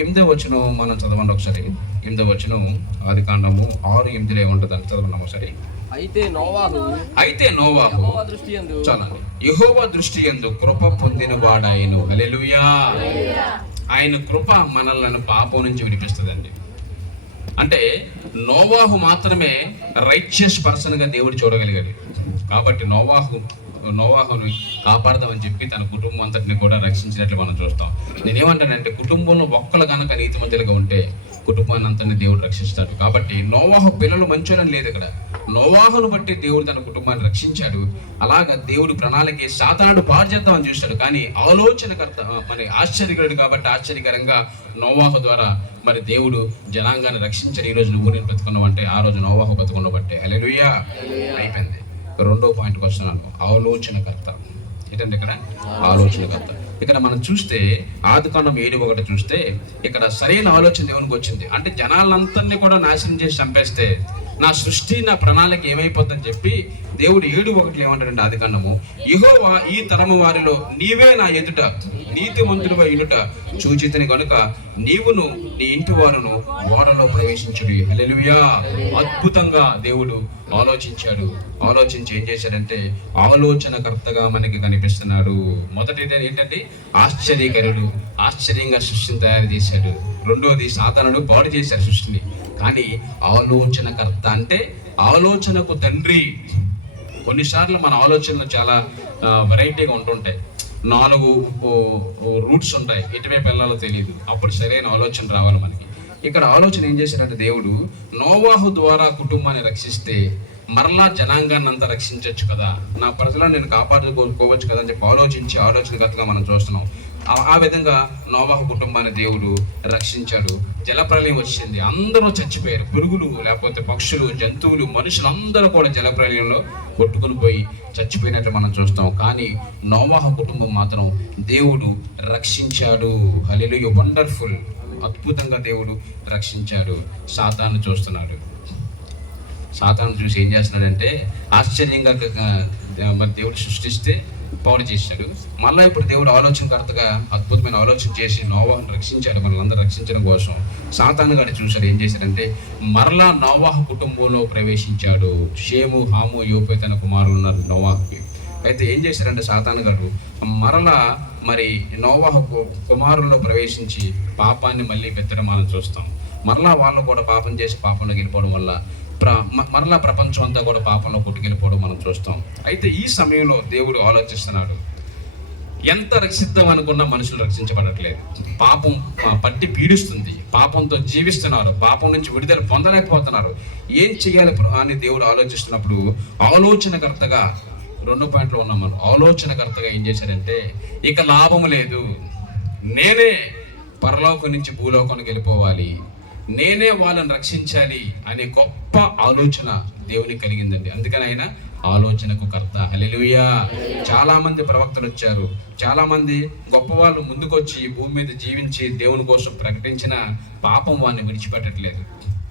8వ వచనం మనం చదవండి ఒకసారి. 8వ వచనం ఆదికాండము 6:8 ఉంటుంది అని చదవండి ఒకసారి. అయితే నోవాహు చాలండి, యెహోవా దృష్టి యందు కృప పొందిన వాడాయను. హల్లెలూయా. ఆయన కృప మనల్ని పాపం నుంచి విడిపిస్తుందండి. అంటే నోవాహు మాత్రమే రైచియస్ పర్సన్గా దేవుడు చూడగలిగాడు. కాబట్టి నోవాహుని కాపాడదామని చెప్పి తన కుటుంబం అంతటిని కూడా రక్షించినట్లు మనం చూస్తాం. నేనేమంటానంటే కుటుంబంలో ఒక్కరు కనుక నీతిమంతులుగా ఉంటే కుటుంబాన్ని అంతని దేవుడు రక్షిస్తాడు. కాబట్టి నోవాహు పిల్లలు మంచోళ్ళని లేదు ఇక్కడ, నోవాహును బట్టి దేవుడు తన కుటుంబాన్ని రక్షించాడు. అలాగా దేవుడు ప్రణాళిక సాతానుడు పాడు చేద్దామని చూశాడు, కానీ ఆలోచనకర్త మరి ఆశ్చర్యకరుడు కాబట్టి ఆశ్చర్యకరంగా నోవాహు ద్వారా మరి దేవుడు జనాంగాన్ని రక్షించాడు. ఈ రోజు నువ్వు నేను బ్రతుకున్నావు అంటే ఆ రోజు నోవాహు బ్రతుకున్న బట్టే. హల్లెలూయా. అయిపోయింది. రెండో పాయింట్కి వస్తున్నాను, ఆలోచనకర్త. ఏంటంటే ఇక్కడ ఆలోచనకర్త. ఇక్కడ మనం చూస్తే ఆదికాండం 7:1 చూస్తే ఇక్కడ సరైన ఆలోచన దేవునికి వచ్చింది. అంటే జనాలందరినీ కూడా నాశనం చేసి చంపేస్తే నా సృష్టి నా ప్రణాళిక ఏమైపోతుందని చెప్పి దేవుడు 7:1 ఏమంటాడంటే ఆదికాండము, యెహోవా ఈ తరము వారిలో నీవే నా ఎదుట నీతిమంతుడివై ఉండుట చూచితిని గనుక నీవును నీ ఇంటి వారును ఓడలో ప్రవేశించుడి. హల్లెలూయా. అద్భుతంగా దేవుడు ఆలోచించాడు. ఆలోచించి ఏం చేశాడంటే ఆలోచనకర్తగా మనకి కనిపిస్తున్నాడు. మొదటిది ఏంటంటే ఆశ్చర్యకరుడు, ఆశ్చర్యంగా సృష్టిని తయారు చేశాడు. రెండోది సాతానుడు పాడు చేశాడు సృష్టిని. కానీ ఆలోచనకర్త అంటే ఆలోచనకు తండ్రి. కొన్నిసార్లు మన ఆలోచనలు చాలా వెరైటీగా ఉంటుంటాయి. 4 రూట్స్ ఉంటాయి, ఎటువైపు వెళ్ళాలో తెలియదు. అప్పుడు సరైన ఆలోచన రావాలి మనకి. ఇక్కడ ఆలోచన ఏం చేశాడంటే దేవుడు నోవాహు ద్వారా కుటుంబాన్ని రక్షిస్తే మరలా జనాంగాన్ని అంతా రక్షించవచ్చు కదా, నా ప్రజలను నేను కాపాడుకోవచ్చు కదా అని చెప్పి ఆలోచనకర్తగా మనం చూస్తున్నాం. ఆ విధంగా నోవాహు కుటుంబాన్ని దేవుడు రక్షించాడు. జలప్రలయం వచ్చింది, అందరూ చచ్చిపోయారు. పురుగులు లేకపోతే పక్షులు, జంతువులు, మనుషులందరూ కూడా జలప్రలయంలో కొట్టుకుని పోయి చచ్చిపోయినట్లు మనం చూస్తాం. కానీ నోవాహు కుటుంబం మాత్రం దేవుడు రక్షించాడు. హల్లెలూయా. వండర్ఫుల్. అద్భుతంగా దేవుడు రక్షించాడు. సాతాను చూస్తున్నాడు. సాతాను చూసి ఏం చేస్తున్నాడంటే ఆశ్చర్యంగా మరి దేవుడు సృష్టిస్తే పాడు చేశాడు. మళ్ళీ ఇప్పుడు దేవుడు ఆలోచనకర్తగా అద్భుతమైన ఆలోచన చేసి నోవాహును రక్షించాడు. మనల్ని అందరూ రక్షించడం కోసం సాతాను గారు చూశాడు. ఏం చేశాడంటే మరలా నోవాహు కుటుంబంలో ప్రవేశించాడు. షేము, హాము, యోపేతు అనే కుమారులు ఉన్నారు నోవాహుకి. అయితే ఏం చేశారంటే సాతాను గారు మరలా మరి నోవాహు కుమారుల్లో ప్రవేశించి పాపాన్ని మళ్ళీ పెట్టడం మనం చూస్తాం. మరలా వాళ్ళు కూడా పాపం చేసి పాపంలోకి వెళ్ళిపోవడం వల్ల మరలా ప్రపంచం అంతా కూడా పాపంలో కొట్టుకెళ్ళిపోవడం మనం చూస్తాం. అయితే ఈ సమయంలో దేవుడు ఆలోచిస్తున్నాడు, ఎంత రక్షిద్దాం అనుకున్నా మనుషులు రక్షించబడట్లేదు. పాపం పట్టి పీడిస్తుంది, పాపంతో జీవిస్తున్నారు, పాపం నుంచి విడుదల పొందలేకపోతున్నారు. ఏం చేయాలి అని దేవుడు ఆలోచిస్తున్నప్పుడు ఆలోచనకర్తగా 2 పాయింట్లు ఉన్నాం మనం. ఆలోచనకర్తగా ఏం చేశారంటే ఇక లాభం లేదు, నేనే పరలోకం నుంచి భూలోకానికి వెళ్ళిపోవాలి, నేనే వాళ్ళని రక్షించాలి అనే గొప్ప ఆలోచన దేవునికి కలిగిందండి. అందుకని ఆయన ఆలోచనకు కర్త. హల్లెలూయా. చాలా మంది ప్రవక్తలు వచ్చారు, చాలా మంది గొప్ప వాళ్ళు ముందుకొచ్చి భూమి మీద జీవించి దేవుని కోసం ప్రకటించిన పాపం వారిని విడిచిపెట్టట్లేదు.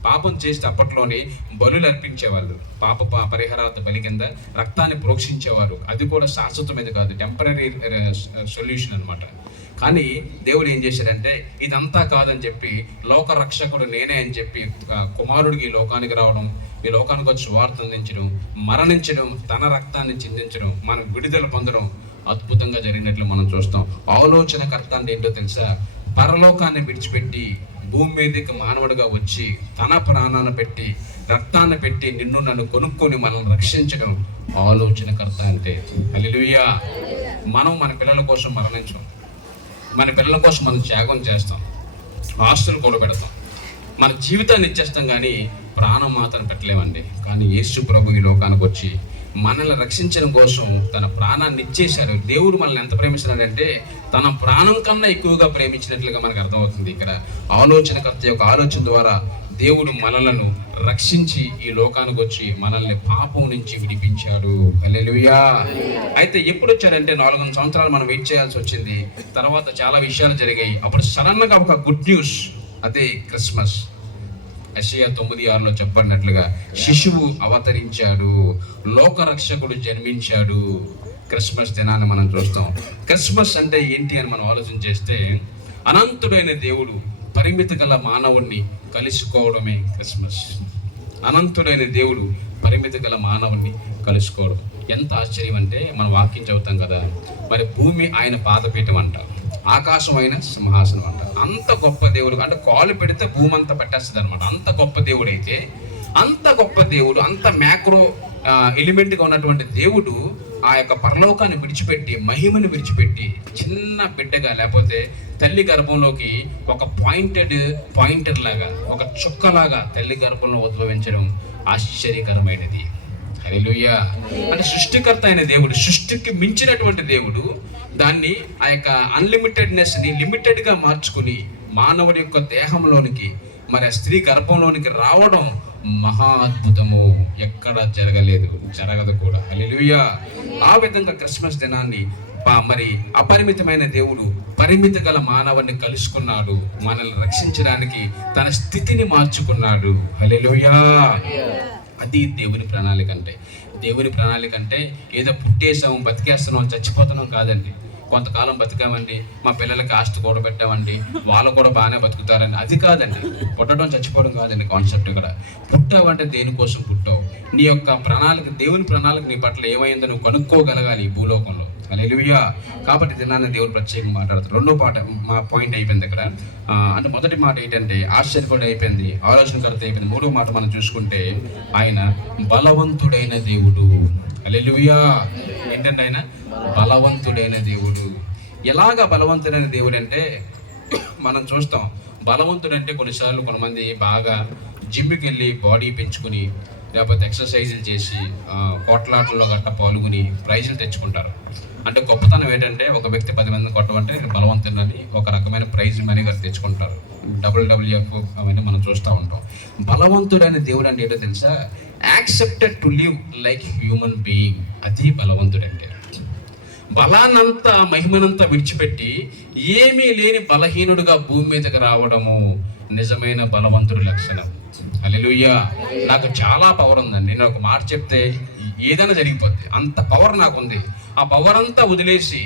పాపం చేస్తే అప్పట్లోనే బలులు అర్పించేవాళ్ళు, పాప పరిహారార్థ బలి కింద రక్తాన్ని ప్రోక్షించేవారు. అది కూడా శాశ్వతమైనది కాదు, టెంపరీ సొల్యూషన్ అనమాట. కానీ దేవుడు ఏం చేశాడంటే ఇదంతా కాదని చెప్పి లోక రక్షకుడు నేనే అని చెప్పి కుమారుడికి ఈ లోకానికి రావడం, ఈ లోకానికి వచ్చి వార్త అందించడం, మరణించడం, తన రక్తాన్ని చిందించడం, మనం విడుదల పొందడం అద్భుతంగా జరిగినట్లు మనం చూస్తాం. ఆలోచనకర్త అంటే ఏంటో తెలుసా? పరలోకాన్ని విడిచిపెట్టి భూమి మీదకి మానవుడిగా వచ్చి తన ప్రాణాన్ని పెట్టి రక్తాన్ని పెట్టి నిన్ను నన్ను కొనుక్కొని మనల్ని రక్షించడం ఆలోచనకర్త అంటే. హల్లెలూయా. మనం మన పిల్లల కోసం మరణించాం, మన పిల్లల కోసం మనం త్యాగం చేస్తాం, ఆస్తులు కూడా పెడతాం, మన జీవితాన్ని ఇచ్చేస్తాం, కానీ ప్రాణం మాత్రం పెట్టలేమండి. కానీ యేసు ప్రభు ఈ లోకానికి వచ్చి మనల్ని రక్షించడం కోసం తన ప్రాణాన్ని ఇచ్చేశాడు. దేవుడు మనల్ని ఎంత ప్రేమిస్తున్నాడంటే తన ప్రాణం కన్నా ఎక్కువగా ప్రేమించినట్లుగా మనకు అర్థమవుతుంది. ఇక్కడ ఆలోచనకర్త యొక్క ఆలోచన ద్వారా దేవుడు మనలను రక్షించి ఈ లోకానికి వచ్చి మనల్ని పాపం నుంచి విడిపించాడు. హల్లెలూయా. అయితే ఎప్పుడు వచ్చాడంటే 4 సంవత్సరాలు మనం వెయిట్ చేయాల్సి వచ్చింది. తర్వాత చాలా విషయాలు జరిగాయి. అప్పుడు సడన్గా ఒక గుడ్ న్యూస్, అదే క్రిస్మస్. యెషయా 9:6 చెప్పబడినట్లుగా శిశువు అవతరించాడు, లోకరక్షకుడు జన్మించాడు. క్రిస్మస్ దినాన్ని మనం చూస్తాం. క్రిస్మస్ అంటే ఏంటి అని మనం ఆలోచన చేస్తే అనంతుడైన దేవుడు పరిమితి గల మానవుణ్ణి కలుసుకోవడమే క్రిస్మస్. అనంతుడైన దేవుడు పరిమితి గల మానవుణ్ణి కలుసుకోవడం ఎంత ఆశ్చర్యం అంటే మనం వాక్యం చదువుతాం కదా, మరి భూమి ఆయన పాదపీఠం అంట, ఆకాశమైన సింహాసనం అంట. అంత గొప్ప దేవుడు, అంటే కాలు పెడితే భూమి అంతా పట్టేస్తుంది అనమాట. అంత గొప్ప దేవుడు అయితే, అంత గొప్ప దేవుడు, అంత మ్యాక్రో ఎలిమెంట్గా ఉన్నటువంటి దేవుడు ఆ యొక్క పరలోకాన్ని విడిచిపెట్టి, మహిమను విడిచిపెట్టి, చిన్న బిడ్డగా, లేకపోతే తల్లి గర్భంలోకి ఒక పాయింటర్ లాగా, ఒక చుక్కలాగా తల్లి గర్భంలో ఉద్భవించడం ఆశ్చర్యకరమైనది. హల్లెలూయా. అంటే సృష్టికర్త అయిన దేవుడు, సృష్టికి మించినటువంటి దేవుడు, దాన్ని ఆ యొక్క అన్లిమిటెడ్నెస్ని లిమిటెడ్గా మార్చుకుని మానవుడి యొక్క దేహంలోనికి, మరి ఆ స్త్రీ గర్భంలోనికి రావడం మహా అద్భుతము. ఎక్కడ జరగదు కూడా. హల్లెలూయా. ఆ విధంగా క్రిస్మస్ దినాన్ని మరి అపరిమితమైన దేవుడు పరిమిత గల మానవుని కలుసుకున్నాడు, మనల్ని రక్షించడానికి తన స్థితిని మార్చుకున్నాడు. హల్లెలూయా. అది దేవుని ప్రణాళిక అంటే. దేవుని ప్రణాళిక అంటే ఏదో పుట్టేసాము, బతికేస్తున్నాం, చచ్చిపోతున్నాం కాదండి. కొంతకాలం బతికామండి, మా పిల్లలకి ఆస్తి కూడబెట్టామండి, వాళ్ళు కూడా బాగానే బతుకుతారండి, అది కాదండి. పుట్టడం చచ్చిపోవడం కాదండి కాన్సెప్ట్. ఇక్కడ పుట్టావంటే దేనికోసం పుట్టావు, నీ యొక్క ప్రణాళిక, దేవుని ప్రణాళిక నీ పట్ల ఏమైందో నువ్వు కనుక్కోగలగాలి ఈ భూలోకంలో. హల్లెలూయా. కాబట్టి దినాన్ని దేవుడు ప్రత్యేకంగా మాట్లాడుతారు. రెండో మా పాయింట్ అయిపోయింది ఇక్కడ. అంటే మొదటి మాట ఏంటంటే ఆశ్చర్యపడి అయిపోయింది, ఆలోచనకర్త అయిపోయింది. మూడో మాట మనం చూసుకుంటే ఆయన బలవంతుడైన దేవుడు. హల్లెలూయా. ఏంటంటే ఆయన బలవంతుడైన దేవుడు. ఎలాగా బలవంతుడైన దేవుడు అంటే మనం చూస్తాం. బలవంతుడు అంటే కొన్నిసార్లు కొంతమంది బాగా జిమ్కి వెళ్ళి బాడీ పెంచుకుని, లేకపోతే ఎక్సర్సైజులు చేసి కొట్లాటల్లో గట్ట పాల్గొని ప్రైజులు తెచ్చుకుంటారు. అంటే గొప్పతనం ఏంటంటే ఒక వ్యక్తి 10 మందిని కొట్టమంటే బలవంతుడని ఒక రకమైన ప్రైజ్ మనీ గారు తెచ్చుకుంటారు. WWF అవన్నీ మనం చూస్తూ ఉంటాం. బలవంతుడైన దేవుడు అంటే ఏంటో తెలుసా? Accepted to live like human being. అది బలవంతుడంటే. బలాన్నంతా, మహిమనంతా విడిచిపెట్టి ఏమీ లేని బలహీనుడుగా భూమి మీదకి రావడము నిజమైన బలవంతుడి లక్షణం. హల్లెలూయా. నాకు చాలా పవర్ ఉందండి, నేను ఒక మాట చెప్తే ఏదైనా జరిగిపోద్ది, అంత పవర్ నాకుంది. ఆ పవర్ అంతా వదిలేసి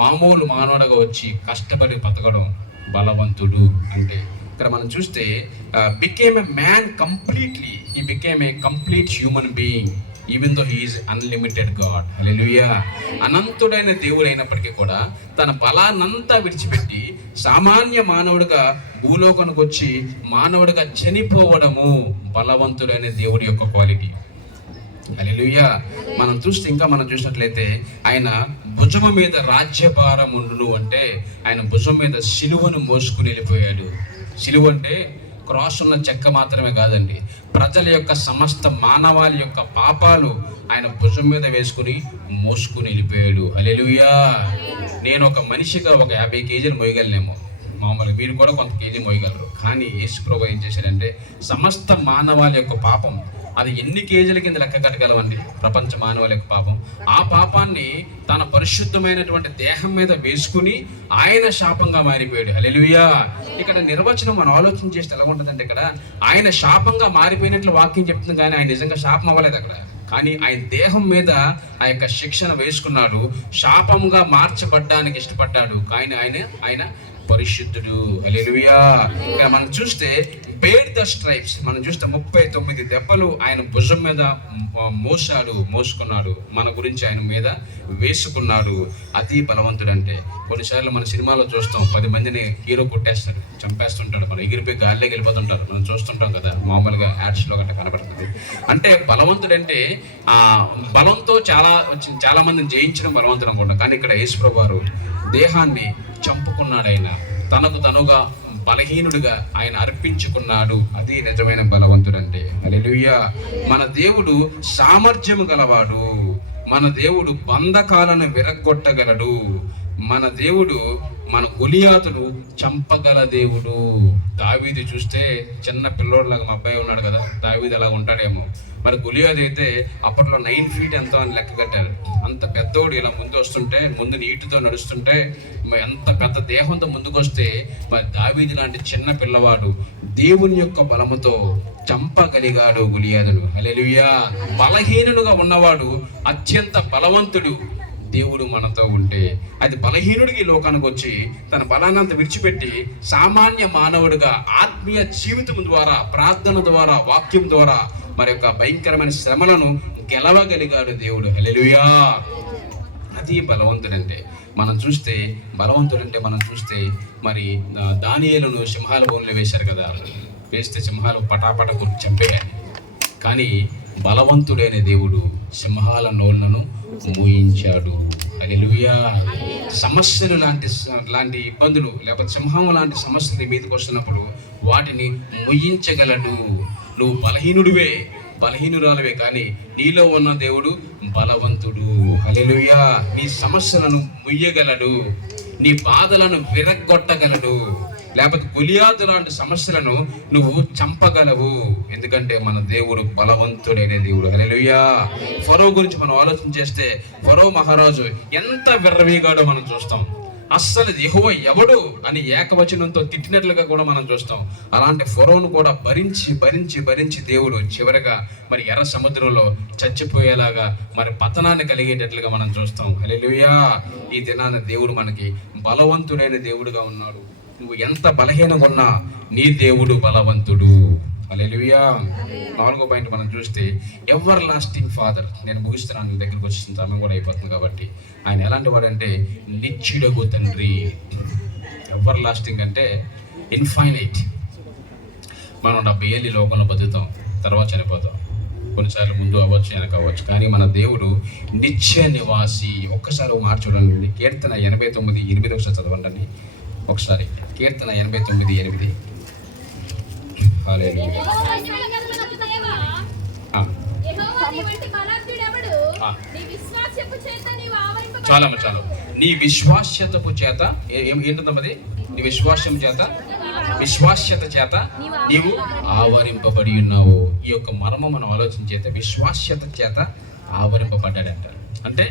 మామూలు మానవుడిగా వచ్చి కష్టపడి బతకడం బలవంతుడు అంటే. ఇక్కడ మనం చూస్తే became a man completely, he became a complete human being even though he is unlimited God. Hallelujah. అనంతుడైన దేవుడు అయినప్పటికీ కూడా తన బలాన్నంతా విడిచిపెట్టి సామాన్య మానవుడిగా భూలోకానికి వచ్చి మానవుడిగా చనిపోవడము బలవంతుడైన దేవుడి యొక్క క్వాలిటీ. హల్లెలూయా. మనం చూస్తే ఇంకా మనం చూసినట్లయితే ఆయన భుజము మీద రాజ్యభారముండును అంటే ఆయన భుజం మీద సిలువను మోసుకుని వెళ్ళిపోయాడు. సిలువ అంటే క్రాస్ ఉన్న చెక్క మాత్రమే కాదండి, ప్రజల యొక్క సమస్త మానవాళి యొక్క పాపాలు ఆయన భుజం మీద వేసుకుని మోసుకుని వెళ్ళిపోయాడు. హల్లెలూయా. నేను ఒక మనిషిగా ఒక 50 కేజీలు మోయగలనేమో, మామూలుగా మీరు కూడా కొంత కేజీ మోయగలరు. కానీ యేసు ప్రభువు ఏం చేశాడంటే సమస్త మానవాళి యొక్క పాపం, అది ఎన్ని కేజీల కింద లెక్క కట్టగలవండి? ప్రపంచ మానవుల యొక్క పాపం. ఆ పాపాన్ని తన పరిశుద్ధమైనటువంటి దేహం మీద వేసుకుని ఆయన శాపంగా మారిపోయాడు. హల్లెలూయా. ఇక్కడ నిర్వచనం మనం ఆలోచన చేస్తే ఎలా ఉంటుందంటే, ఇక్కడ ఆయన శాపంగా మారిపోయినట్లు వాక్యం చెప్తుంది, కానీ ఆయన నిజంగా శాపం అవ్వలేదు అక్కడ. కానీ ఆయన దేహం మీద ఆ యొక్క శిక్షణ వేసుకున్నాడు, శాపంగా మార్చబడ్డానికి ఇష్టపడ్డాడు. కానీ ఆయన పరిశుద్ధుడు. హల్లెలూయా. ఇక్కడ మనం చూస్తే బేర్ ద స్ట్రైప్స్, మనం చూస్తే 39 దెబ్బలు ఆయన భుజం మీద మోసుకున్నాడు, మన గురించి ఆయన మీద వేసుకున్నాడు. అతి బలవంతుడు అంటే. కొన్నిసార్లు మన సినిమాలో చూస్తాం, 10 మందిని హీరో కొట్టేస్తాడు, చంపేస్తుంటాడు, మనం ఎగిరిపోయి గాలిలోకి వెళ్ళిపోతుంటారు, మనం చూస్తుంటాం కదా, మామూలుగా యాడ్స్లో గట్రా కనబడుతుంది. అంటే బలవంతుడు అంటే ఆ బలంతో చాలా మందిని జయించడం బలవంతుడు అనుకుంటాం. కానీ ఇక్కడ యేసు ప్రభువు వారు దేహాన్ని చంపుకున్నాడు, ఆయన తనకు తనుగా బలహీనుడిగా ఆయన అర్పించుకున్నాడు. అది నిజమైన బలవంతుడు అంటే. హల్లెలూయా. మన దేవుడు సామర్థ్యము గలవాడు, మన దేవుడు బంధకాలను విరగ్గొట్టగలడు, మన దేవుడు మన గొలియాతును చంపగల దేవుడు. దావీదు చూస్తే చిన్న పిల్లోడ్లాగా, మా అబ్బాయి ఉన్నాడు కదా, దావీదు అలా ఉంటాడేమో. మరి గొలియాతు అయితే అప్పట్లో 9 ఫీట్ ఎంతో అని లెక్క కట్టారు. అంత పెద్దోడు ఇలా ముందు వస్తుంటే, ముందు నీటితో నడుస్తుంటే, ఎంత పెద్ద దేహంతో ముందుకు వస్తే, మరి దావీదు లాంటి చిన్న పిల్లవాడు దేవుని యొక్క బలముతో చంపగలిగాడు గొలియాతును. హల్లెలూయా. బలహీనుడుగా ఉన్నవాడు అత్యంత బలవంతుడు. దేవుడు మనతో ఉంటే, అది బలహీనుడికి లోకానికి వచ్చి తన బలాన్నంత విడిచిపెట్టి సామాన్య మానవుడిగా ఆత్మీయ జీవితం ద్వారా, ప్రార్థన ద్వారా, వాక్యం ద్వారా మరి యొక్క భయంకరమైన శ్రమలను గెలవగలిగాడు దేవుడు. హల్లెలూయా. అది బలవంతుడంటే. మనం చూస్తే బలవంతుడంటే మనం చూస్తే మరి దానియేలును సింహాల బోన్లో వేశారు కదా, వేస్తే సింహాలు పటాపట కొట్టి చంపేయాలి. కానీ బలవంతుడైన దేవుడు సింహాల నోళ్లను మూయించాడు. హల్లెలూయా. సమస్యలు లాంటి ఇబ్బందులు లేకపోతే సింహం లాంటి సమస్యలు నీ మీదకి వస్తున్నప్పుడు వాటిని ముయ్యించగలడు. నువ్వు బలహీనురాలవే, కానీ నీలో ఉన్న దేవుడు బలవంతుడు. హల్లెలూయా. నీ సమస్యలను ముయ్యగలడు, నీ బాధలను విరగ్గొట్టగలడు, లేకపోతే గొలియాతు లాంటి సమస్యలను నువ్వు చంపగలవు. ఎందుకంటే మన దేవుడు బలవంతుడైన దేవుడు. హల్లెలూయా. ఫరో గురించి మనం ఆలోచన చేస్తే ఫరో మహారాజు ఎంత విర్రవీగాడో మనం చూస్తాం. అస్సలు యెహోవా ఎవడు అని ఏకవచనంతో తిట్టినట్లుగా కూడా మనం చూస్తాం. అలాంటి ఫరోను కూడా భరించి దేవుడు చివరగా మరి ఎర్ర సముద్రంలో చచ్చిపోయేలాగా మరి పతనాన్ని కలిగేటట్లుగా మనం చూస్తాం. హల్లెలూయా. ఈ దినాన దేవుడు మనకి బలవంతుడైన దేవుడుగా ఉన్నాడు. నువ్వు ఎంత బలహీనంగా ఉన్నా నీ దేవుడు బలవంతుడు. హల్లెలూయా. 4వ పాయింట్ మనం చూస్తే ఎవర్ లాస్టింగ్ ఫాదర్. నేను ముగిస్తున్నాను, నీ దగ్గరికి వచ్చిన సమయం కూడా అయిపోతుంది కాబట్టి. ఆయన ఎలాంటి వాడు అంటే నిత్యుడగు తండ్రి. ఎవర్ లాస్టింగ్ అంటే ఇన్ఫైనైట్. మనం 70 ఏళ్ళు లోకంలో బతుకుతాం, తర్వాత చనిపోతాం. కొన్నిసార్లు ముందు అవ్వచ్చు, వెనక అవ్వచ్చు, కానీ మన దేవుడు నిత్య నివాసి. ఒక్కసారి మాట చూడండి, కీర్తన 89:8 ఒకసారి చదవండి ఒకసారి. కీర్తన 89:8. చాలా నీ విశ్వాస్యతపు చేత ఏంటది? నీ విశ్వాస్యత చేత నీవు ఆవరింపబడి ఉన్నావు. ఈ యొక్క మర్మం మనం ఆలోచన చేస్తే విశ్వాస్యత చేత ఆవరింపబడ్డాడంట. అంటే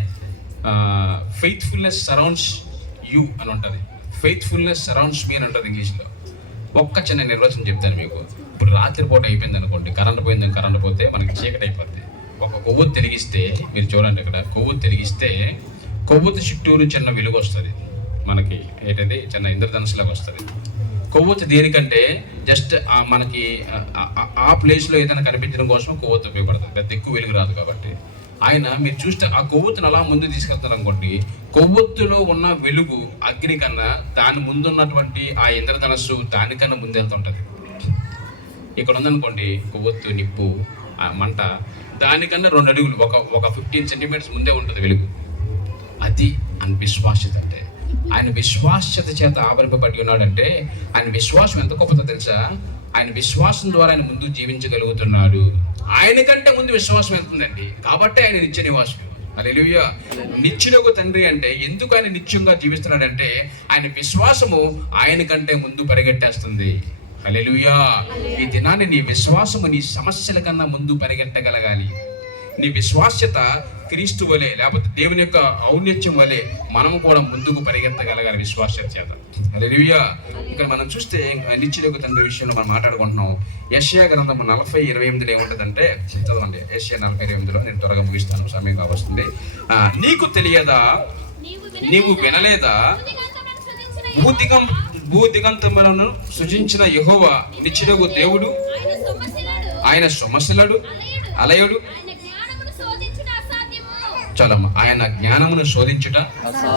ఫెయిత్ఫుల్నెస్ సరౌండ్స్ యూ అని ఉంటుంది. ఫెయిత్ఫుల్నెస్ సరౌండ్స్ మీ అని ఉంటుంది ఇంగ్లీష్లో. ఒక్క చిన్న నిర్వచనం చెప్తాను మీకు. ఇప్పుడు రాత్రిపూట అయిపోయింది అనుకోండి, కరెంట్ పోతే మనకి చీకటి అయిపోద్ది. ఒక కొవ్వొత్తు వెలిగిస్తే, మీరు చూడండి ఇక్కడ, కొవ్వొత్తు వెలిగిస్తే కొవ్వొత్తు చుట్టూరు చిన్న వెలుగు వస్తుంది మనకి. ఏంటది? చిన్న ఇంద్రధనుసులాగా వస్తుంది. కొవ్వొత్తు దేనికంటే జస్ట్ మనకి ఆ ప్లేస్లో ఏదైనా కనిపించడం కోసం కొవ్వొత్తు ఉపయోగపడుతుంది. పెద్ద ఎక్కువ వెలుగు రాదు కాబట్టి. ఆయన మీరు చూస్తే ఆ కొవ్వొత్తును అలా ముందు తీసుకెళ్తారు అనుకోండి, కొవ్వొత్తులో ఉన్న వెలుగు అగ్ని కన్నా దాని ముందున్నటువంటి ఆ ఇంద్రధనస్సు దానికన్నా ముందు వెళ్తుంటుంది. ఇక్కడ ఉందనుకోండి కొవ్వొత్తు, నిప్పు, మంట, దానికన్నా 2 అడుగులు, ఒక 15 సెంటీమీటర్స్ ముందే ఉంటుంది వెలుగు. అది ఆయన విశ్వాస్యత అంటే. ఆయన విశ్వాస్యత చేత ఆవరింపబడి ఉన్నాడంటే ఆయన విశ్వాసం ఎంత గొప్పదో తెలుసా? ఆయన విశ్వాసం ద్వారా ఆయన ముందు జీవించగలుగుతున్నాడు. ఆయన కంటే ముందు విశ్వాసం వెళ్తుందండి, కాబట్టి ఆయన నిత్య నివాసం. హల్లెలూయా. నిత్యుడగు తండ్రి అంటే ఎందుకు ఆయన నిత్యంగా జీవిస్తున్నాడంటే ఆయన విశ్వాసము ఆయన కంటే ముందు పరిగెట్టేస్తుంది. హల్లెలూయా. ఈ దినాన్ని నీ విశ్వాసము నీ సమస్యల కన్నా ముందు పరిగెట్టగలగాలి. నీ విశ్వాస్యత క్రీస్తు వలె లేకపోతే దేవుని యొక్క ఔన్నత్యం వలె మనము కూడా ముందుకు పరిగెత్తగలగాలి విశ్వాస్యత చేత. హల్లెలూయా. ఇక్కడ మనం చూస్తే నిత్యుడగు తండ్రి విషయంలో మనం మాట్లాడుకుంటున్నాం. యెషయా గ్రంథం 40:28 ఏముంటుందంటే, చదవండి. యెషయా 40:28. నేను త్వరగా ముగిస్తాను, సమయం కావస్తుంది. నీకు తెలియదా, నీవు వినలేదా, భూదిగంతములను సృజించిన యెహోవా నిత్యుడగు దేవుడు, ఆయన సొమశిలడు, అలయుడు. చాలమ్మ. ఆయన జ్ఞానమును శోధించుట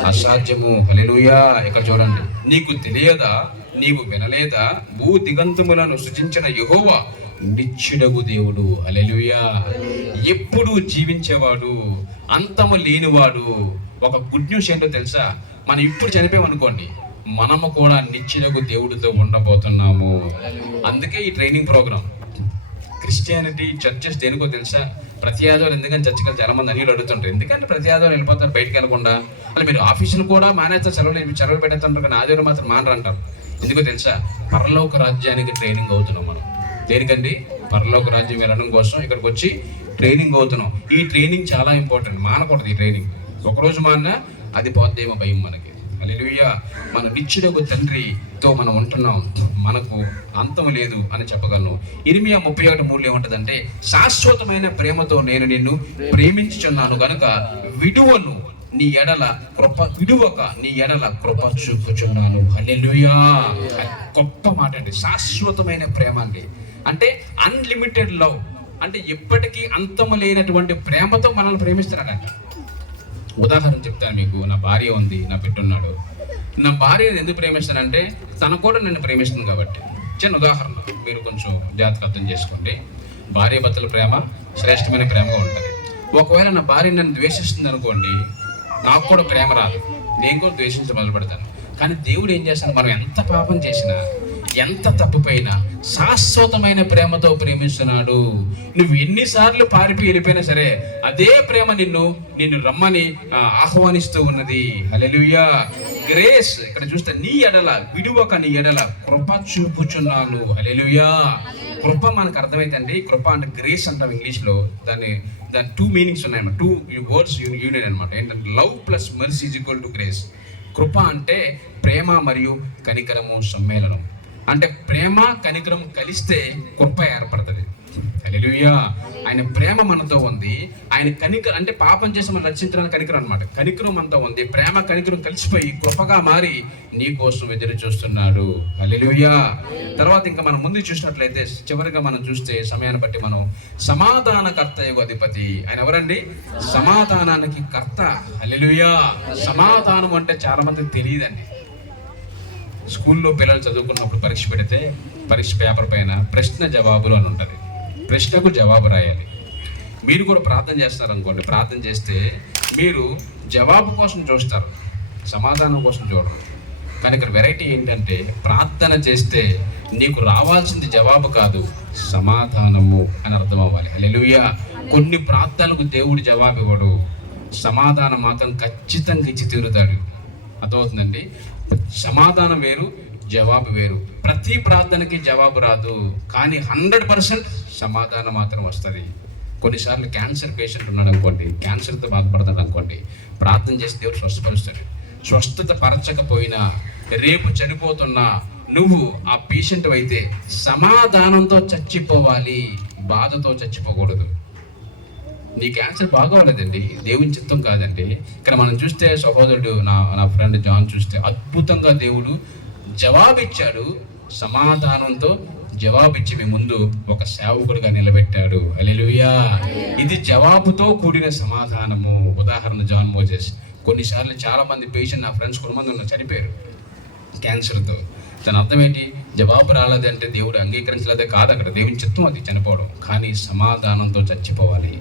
అసాధ్యము. హల్లెలూయా. ఇక్కడ చూడండి, నీకు తెలియదా, నీవు వినలేదా, భూదిగంతములను సృజించిన యెహోవా నిత్యుడగు దేవుడు. హల్లెలూయా. ఎప్పుడు జీవించేవాడు, అంతము లేనివాడు. ఒక గుడ్ న్యూస్ ఏంటో తెలుసా? మనం ఇప్పుడు చనిపోయామనుకోండి, మనము కూడా నిత్యుడగు దేవుడితో ఉండబోతున్నాము. అందుకే ఈ ట్రైనింగ్ ప్రోగ్రామ్. క్రిస్టియానిటీ చర్చెస్ దేనికో తెలుసా? ప్రతి ఆదివారం ఎందుకని చర్చకి చాలా మంది అనిలు అడుగుతుంటారు, ఎందుకంటే ప్రతి ఆదివారం వెళ్ళిపోతారు బయటకు వెళ్ళకుండా. అలా మీరు ఆఫీసులు కూడా మానేస్తారు, సెలవులు పెట్టేస్తుంటారు, కానీ ఆదివారం మాత్రం మానరంటారు. ఎందుకో తెలుసా? పరలోక రాజ్యానికి ట్రైనింగ్ అవుతున్నాం మనం. దేనికండి? పరలోక రాజ్యం వెళ్ళడం కోసం ఇక్కడికి వచ్చి ట్రైనింగ్ అవుతున్నాం. ఈ ట్రైనింగ్ చాలా ఇంపార్టెంట్, మానకూడదు ఈ ట్రైనింగ్. ఒకరోజు మాన్నా అది పోద్దేమో భయం మనకి. హల్లెలూయా. మన నిత్యుడగు తండ్రితో మనం ఉంటున్నాం, మనకు అంతం లేదు అని చెప్పగలను. ఇర్మియా 31:3 ఏమంటదంటే, శాశ్వతమైన ప్రేమతో నేను నిన్ను ప్రేమించుచున్నాను గనుక విడువక నీ ఎడల కృప చూపుచున్నాను. హల్లెలూయా. గొప్ప మాట అండి. శాశ్వతమైన ప్రేమ అండి అంటే అన్లిమిటెడ్ లవ్, అంటే ఎప్పటికీ అంతము లేనటువంటి ప్రేమతో మనల్ని ప్రేమిస్తున్నాడు. ఉదాహరణ చెప్తాను మీకు. నా భార్య ఉంది, నా బిడ్డున్నాడు. నా భార్య ఎందుకు ప్రేమిస్తానంటే తన కూడా నన్ను ప్రేమిస్తుంది కాబట్టి. చిన్న ఉదాహరణ మీరు కొంచెం జాగ్రత్తగా అర్థం చేసుకోండి. భార్య భర్తల ప్రేమ శ్రేష్టమైన ప్రేమగా ఉంటుంది. ఒకవేళ నా భార్య నన్ను ద్వేషిస్తుంది అనుకోండి, నాకు కూడా ప్రేమ రాదు, నేను కూడా ద్వేషించ మొదలు పెడతాను. కానీ దేవుడు ఏం చేస్తాడు, మనం ఎంత పాపం చేసినా, ఎంత తప్పుపోయినా శాశ్వతమైన ప్రేమతో ప్రేమిస్తున్నాడు. నువ్వు ఎన్నిసార్లు పారిపోయి వెళ్ళిపోయినా సరే అదే ప్రేమ నిన్ను రమ్మని ఆహ్వానిస్తూ ఉన్నది. హల్లెలూయా. గ్రేస్ ఇక్కడ చూస్తే నీ ఎడల విడువక నీ ఎడల కృప చూపుచున్నాను. హల్లెలూయా. కృప మనకు అర్థమైందండి. కృప అంటే గ్రేస్ అంటాం ఇంగ్లీష్లో. దాని 2 మీనింగ్స్ ఉన్నాయన్నమాట, 2 వర్డ్స్ యూనియన్ అనమాట. ఏంటంటే love plus mercy is equal to grace. కృప అంటే ప్రేమ మరియు కనికరము సమ్మేళనం. అంటే ప్రేమ కనికరం కలిస్తే కృప ఏర్పడుతుంది. హల్లెలూయా. ఆయన ప్రేమ మనతో ఉంది. ఆయన కనికరం అంటే పాపం చేసి మనం రక్షించడానికి కనికరం అనమాట. కనికరం మనతో ఉంది. ప్రేమ కనికరం కలిసిపోయి కృపగా మారి నీ కోసం ఎదురు చూస్తున్నాడు. హల్లెలూయా. తర్వాత ఇంకా మనం ముందు చూసినట్లయితే చివరిగా మనం చూస్తే సమయాన్ని బట్టి మనం సమాధానకర్త యొక్క అధిపతి. ఆయన ఎవరండి? సమాధానానికి కర్త. హల్లెలూయా. సమాధానం అంటే చాలా మందికి తెలియదండి. స్కూల్లో పిల్లలు చదువుకున్నప్పుడు పరీక్ష పెడితే పరీక్ష పేపర్ పైన ప్రశ్న జవాబులు అని ఉంటుంది. ప్రశ్నకు జవాబు రాయాలి. మీరు కూడా ప్రార్థన చేస్తారు అనుకోండి, ప్రార్థన చేస్తే మీరు జవాబు కోసం చూస్తారు, సమాధానం కోసం చూడరు. కానీ ఇక్కడ వెరైటీ ఏంటంటే ప్రార్థన చేస్తే నీకు రావాల్సింది జవాబు కాదు, సమాధానము అని అర్థం అవ్వాలి. హల్లెలూయా. కొన్ని ప్రార్థనలకు దేవుడు జవాబు ఇవ్వడు, సమాధానం మాత్రం ఖచ్చితంగా ఇచ్చి తీరుతాడు. అర్థమవుతుందండి? సమాధానం వేరు, జవాబు వేరు. ప్రతి ప్రార్థనకి జవాబు రాదు, కానీ 100% సమాధానం మాత్రం వస్తుంది. కొన్నిసార్లు క్యాన్సర్ పేషెంట్ ఉన్నాడు అనుకోండి, క్యాన్సర్తో బాధపడతాడు అనుకోండి, ప్రార్థన చేసి దేవుడు స్వస్థపరుస్తాడు. స్వస్థత పరచకపోయినా రేపు చనిపోతున్నా నువ్వు ఆ పేషెంట్ అయితే సమాధానంతో చచ్చిపోవాలి, బాధతో చచ్చిపోకూడదు. నీ క్యాన్సర్ బాగోలేదండి, దేవుని చిత్తం కాదండి. ఇక్కడ మనం చూస్తే సహోదరుడు నా ఫ్రెండ్ జాన్ చూస్తే అద్భుతంగా దేవుడు జవాబిచ్చాడు. సమాధానంతో జవాబిచ్చి మీ ముందు ఒక సేవకుడిగా నిలబెట్టాడు. హల్లెలూయా. ఇది జవాబుతో కూడిన సమాధానము. ఉదాహరణ జాన్ మోజెస్. కొన్నిసార్లు చాలా మంది పేషెంట్, నా ఫ్రెండ్స్ కొంతమంది ఉన్నారు, చనిపోయారు క్యాన్సర్తో. దాని అర్థం ఏంటి? జవాబు రాలేదంటే దేవుడు అంగీకరించలేదే కాదు, అక్కడ దేవుని చిత్తం అది చనిపోవడం. కానీ సమాధానంతో చచ్చిపోవాలి.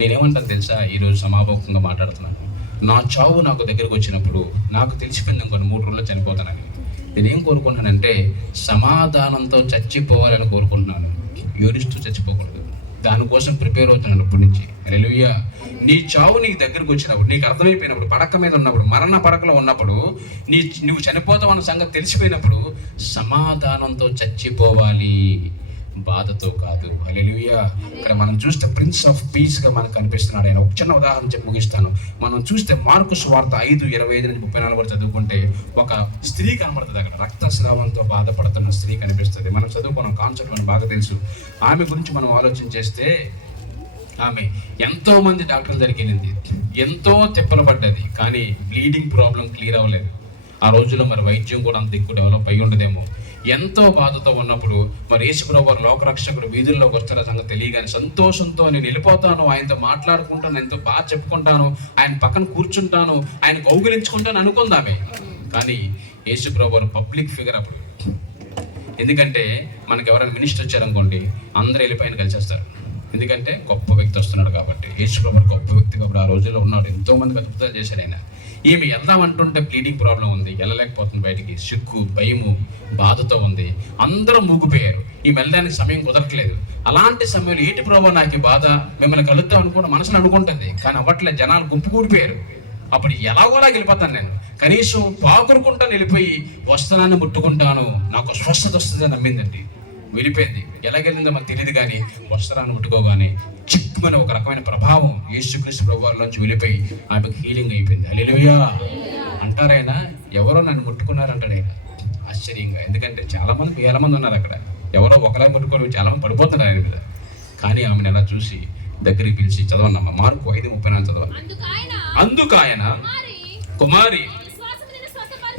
నేనేమంటాను తెలుసా? ఈరోజు సమాపకంగా మాట్లాడుతున్నాను. నా చావు నాకు దగ్గరకు వచ్చినప్పుడు నాకు తెలిసిపోయింది ఇంకొన్ని 3 రోజుల్లో చనిపోతానని. నేనేం కోరుకుంటున్నానంటే సమాధానంతో చచ్చిపోవాలని కోరుకుంటున్నాను, ఏడుస్తూ చచ్చిపోకూడదు. దానికోసం ప్రిపేర్ అవుతున్నాను ఇప్పటి నుంచి. హల్లెలూయా. నీ చావు నీకు దగ్గరకు వచ్చినప్పుడు, నీకు అర్థమైపోయినప్పుడు, పడక మీద ఉన్నప్పుడు, మరణ పడకలో ఉన్నప్పుడు, నువ్వు చనిపోతావు అన్న సంగతి తెలిసిపోయినప్పుడు సమాధానంతో చచ్చిపోవాలి, బాధతో కాదు. హల్లెలూయా. ఇక్కడ మనం చూస్తే ప్రిన్స్ ఆఫ్ పీస్గా మనకు కనిపిస్తున్నాడు ఆయన. ఒక చిన్న ఉదాహరణ చెప్పి ముగిస్తాను. మనం చూస్తే మార్కు సువార్త 5:25-34 వరకు చదువుకుంటే ఒక స్త్రీ కనబడుతుంది. అక్కడ రక్తస్రావంతో బాధపడుతున్న స్త్రీ కనిపిస్తుంది. మనం చదువుకున్న కాన్సెప్ట్ మనకు బాగా తెలుసు. ఆమె గురించి మనం ఆలోచన చేస్తే ఆమె ఎంతో మంది డాక్టర్ల దగ్గరికి వెళ్ళింది, ఎంతో తిప్పలు పడ్డది, కానీ బ్లీడింగ్ ప్రాబ్లం క్లియర్ అవ్వలేదు. ఆ రోజుల్లో మరి వైద్యం కూడా అంత ఎక్కువ డెవలప్ అయ్యి ఉండదేమో. ఎంతో బాధతో ఉన్నప్పుడు మరి యేసుప్రభువు వారు లోకరక్షకుడు వీధుల్లోకి వస్తున్న సంగతి తెలియగానే సంతోషంతో నేను వెళ్ళిపోతాను, ఆయనతో మాట్లాడుకుంటాను, ఎంతో బాగా చెప్పుకుంటాను, ఆయన పక్కన కూర్చుంటాను, ఆయన కౌగిలించుకుంటాను అనుకుందామే. కానీ యేసుప్రభువు వారు పబ్లిక్ ఫిగర్ అప్పుడు. ఎందుకంటే మనకి ఎవరైనా మినిస్టర్ వచ్చారనుకోండి, అందరూ వెళ్ళిపోయిన కలిసేస్తారు. ఎందుకంటే గొప్ప వ్యక్తి వస్తున్నాడు కాబట్టి. యేసుప్రభువు గొప్ప వ్యక్తి కాబట్టి ఆ రోజుల్లో ఉన్నాడు, ఎంతో మందికి అద్భుతాలు చేశాడు ఆయన. ఈమె వెళ్దామంటుంటే బ్లీడింగ్ ప్రాబ్లం ఉంది, వెళ్ళలేకపోతుంది బయటికి, సిగ్గు, భయము, బాధతో ఉంది. అందరూ మూగిపోయారు, ఈమె వెళ్ళడానికి సమయం కుదరట్లేదు. అలాంటి సమయంలో ఏంటి ప్రభు నాకు బాధ, మిమ్మల్ని కలుద్దాం అనుకుంటే మనసులో అనుకుంటుంది, కానీ అవ్వట్లేదు, జనాలు గుంపు కూడిపోయారు. అప్పుడు ఎలాగోలా వెళ్ళిపోతాను నేను, కనీసం పాకురుకుంటాను, వెళ్ళిపోయి వస్త్రాన్ని ముట్టుకుంటాను, నాకు స్వస్థత వస్తుందని నమ్మిందండి. వెళ్ళిపోయింది. ఎలాగెళ్ళిందో మనకు తెలియదు, కానీ వస్త్రాన్ని ముట్టుకోగానే చిక్కుమని ఒక రకమైన ప్రభావం యేసుక్రీస్తు ప్రభువులోంచి వెళ్ళిపోయి ఆమెకు హీలింగ్ అయిపోయింది. హల్లెలూయా. అంటారైనా ఎవరో నన్ను ముట్టుకున్నారంటాడు ఆయన ఆశ్చర్యంగా. ఎందుకంటే చాలా మంది, వేల మంది ఉన్నారు అక్కడ, ఎవరో ఒకలా ముట్టుకొని చాలా మంది పడిపోతున్నారు ఆయన మీద. కానీ ఆమెను ఎలా చూసి దగ్గరికి పిలిచి, చదవన్నమ్మా మార్కు 5:34 చదవాలి. అందుకాయన కుమారి,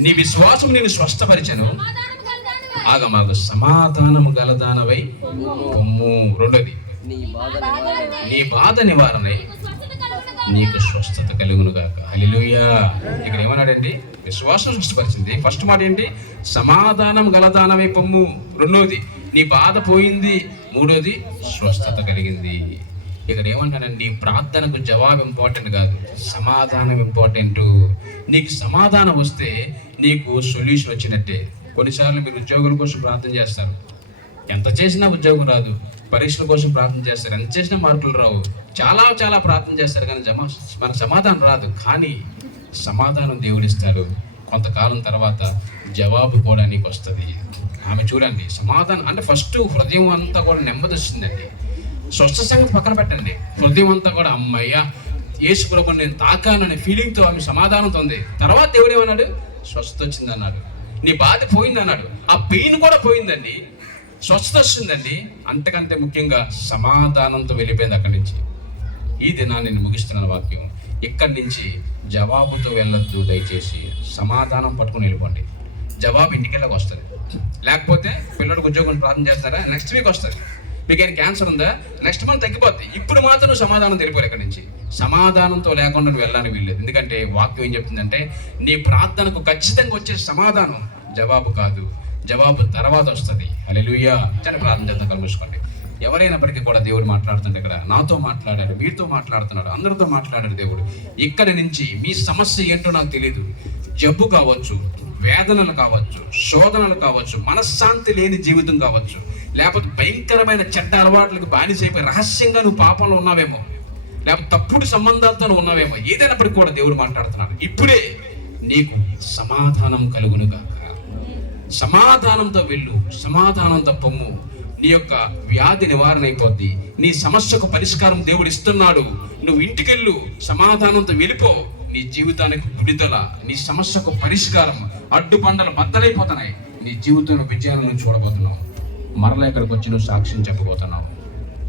నీ విశ్వాసం నేను స్వస్థపరిచను, ఆగమాగు సమాధానము గలదానవై పొమ్ము. రెండోది, నీ బాధ నివారణై నీకు స్వస్థత కలుగును గాక. హల్లెలూయా. ఇక్కడ ఏమన్నాడండి? విశ్వాసం స్వస్థపరిచింది. ఫస్ట్ మాట ఏంటి? సమాధానం గలదానమై పొమ్ము. రెండోది నీ బాధ పోయింది. మూడోది స్వస్థత కలిగింది. ఇక్కడ ఏమంటానండి? నీ ప్రార్థనకు జవాబు ఇంపార్టెంట్ కాదు, సమాధానం ఇంపార్టెంట్. నీకు సమాధానం వస్తే నీకు సొల్యూషన్ వచ్చినట్టే. కొన్నిసార్లు మీరు ఉద్యోగుల కోసం ప్రార్థన చేస్తారు, ఎంత చేసినా ఉద్యోగం రాదు. పరీక్షల కోసం ప్రార్థన చేస్తారు, ఎంత చేసినా మార్కులు రావు. చాలా ప్రార్థన చేస్తారు కానీ మన సమాధానం రాదు. కానీ సమాధానం దేవుడిస్తాడు. కొంతకాలం తర్వాత జవాబు కూడా నీకు వస్తుంది. ఆమె చూడండి, సమాధానం అంటే ఫస్ట్ హృదయం అంతా కూడా నెమ్మది వస్తుందండి. స్వస్థ సంగతి పక్కన పెట్టండి, హృదయం అంతా కూడా అమ్మయ్య యేసు ప్రభువుని నేను తాకాననే ఫీలింగ్తో ఆమె సమాధానంతో ఉంది. తర్వాత దేవుడు ఏమన్నాడు? స్వస్థత వచ్చింది అన్నాడు. నీ బాధ పోయింది అన్నాడు. ఆ పెయిన్ కూడా పోయిందండి, స్వస్థత వస్తుందండి. అంతకంటే ముఖ్యంగా సమాధానంతో వెళ్ళిపోయింది అక్కడి నుంచి. ఈ దినాన్ని నేను ముగిస్తున్నాను వాక్యం. ఇక్కడి నుంచి జవాబుతో వెళ్ళొద్దు, దయచేసి సమాధానం పట్టుకుని వెళ్ళిపోండి. జవాబు ఇంటికెళ్ళకి వస్తుంది. లేకపోతే పిల్లడికి ఉద్యోగం ప్రార్థన చేస్తారా, నెక్స్ట్ వీక్ వస్తుంది. మీకు ఏం క్యాన్సర్ ఉందా, నెక్స్ట్ మంత్ తగ్గిపోద్ది. ఇప్పుడు మాత్రం సమాధానం తెలిపోరు. ఇక్కడి నుంచి సమాధానంతో లేకుండా నువ్వు వెళ్ళడానికి వీల్లేదు. ఎందుకంటే వాక్యం ఏం చెప్తుందంటే, నీ ప్రార్థనకు ఖచ్చితంగా వచ్చే సమాధానం జవాబు కాదు, జవాబు తర్వాత వస్తుంది. హల్లెలూయా. చాలా ప్రార్థన చేద్దాం, కలుసుకోండి. ఎవరైనప్పటికీ కూడా దేవుడు మాట్లాడుతుంటే, ఇక్కడ నాతో మాట్లాడాడు, మీతో మాట్లాడుతున్నాడు, అందరితో మాట్లాడాడు దేవుడు. ఇక్కడి నుంచి మీ సమస్య ఏంటో నాకు తెలియదు. జబ్బు కావచ్చు, వేదనలు కావచ్చు, శోధనలు కావచ్చు, మనశ్శాంతి లేని జీవితం కావచ్చు, లేకపోతే భయంకరమైన చెడ్డ అలవాట్లకు బానిసైపోయి రహస్యంగా నువ్వు పాపంలో ఉన్నావేమో, లేకపోతే తప్పుడు సంబంధాలతో ఉన్నావేమో, ఏదైనప్పటికీ కూడా దేవుడు మాట్లాడుతున్నాడు. ఇప్పుడే నీకు సమాధానం కలుగును గాక. సమాధానంతో వెళ్ళు, సమాధానంతో పొమ్ము. నీ యొక్క వ్యాధి నివారణ అయిపోద్ది. నీ సమస్యకు పరిష్కారం దేవుడు ఇస్తున్నాడు. నువ్వు ఇంటికెళ్ళు, సమాధానంతో వెళ్ళిపో. నీ జీవితానికి విడుదల, నీ సమస్యకు పరిష్కారం. అడ్డుబండలు బద్దలైపోతున్నాయి. నీ జీవితంలో విజయాలను చూడబోతున్నావు. మరలా ఇక్కడికి వచ్చి నువ్వు సాక్ష్యం చెప్పబోతున్నావు.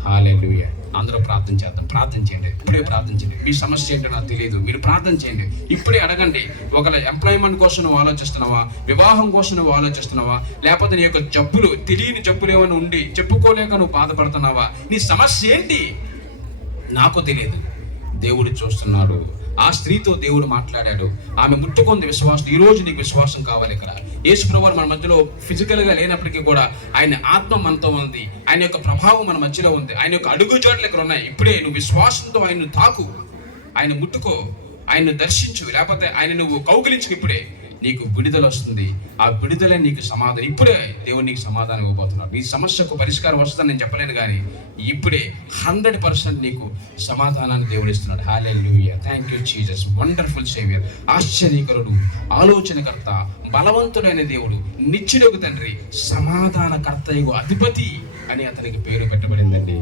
హల్లెలూయా. అందరూ ప్రార్థన చేద్దాం. ప్రార్థన చేయండి, ఇప్పుడే ప్రార్థన చేయండి. మీ సమస్య ఏంటో నాకు తెలియదు, మీరు ప్రార్థన చేయండి. ఇప్పుడే అడగండి. ఒకవేళ ఎంప్లాయ్మెంట్ కోసం నువ్వు ఆలోచిస్తున్నావా, వివాహం కోసం నువ్వు ఆలోచిస్తున్నావా, లేకపోతే నీ యొక్క జబ్బులు, తెలియని జబ్బులు ఏమైనా ఉండి చెప్పుకోలేక నువ్వు బాధపడుతున్నావా, నీ సమస్య ఏంటి నాకు తెలియదు, దేవుడు చూస్తున్నాడు. ఆ స్త్రీతో దేవుడు మాట్లాడాడు. ఆమె ముట్టుకుంది విశ్వాసం. ఈ రోజు నీకు విశ్వాసం కావాలి. ఇక్కడ యేసు ప్రభువు మన మధ్యలో ఫిజికల్గా లేనప్పటికీ కూడా ఆయన ఆత్మ మనతో ఉంది. ఆయన యొక్క ప్రభావం మన మధ్యలో ఉంది. ఆయన యొక్క అడుగుజాడలు ఇక్కడ ఉన్నాయి. ఇప్పుడే నువ్వు విశ్వాసంతో ఆయన్ను తాకు, ఆయన ముట్టుకో, ఆయన్ను దర్శించు, లేకపోతే ఆయన నువ్వు కౌగిలించు. ఇప్పుడే నీకు విడుదల వస్తుంది. ఆ విడుదలే నీకు సమాధానం. ఇప్పుడే దేవుడు నీకు సమాధానం ఇవ్వబోతున్నాడు. నీ సమస్యకు పరిష్కారం వస్తుందని నేను చెప్పలేను, కానీ ఇప్పుడే 100% నీకు సమాధానాన్ని దేవుడు ఇస్తున్నాడు. Hallelujah. Thank you Jesus, wonderful saviour. ఆశ్చర్యకరుడు, ఆలోచనకర్త, బలవంతుడైన దేవుడు, నిత్యుడగు తండ్రి, సమాధానకర్తయగు అధిపతి అని అతనికి పేరు పెట్టబడిందండి.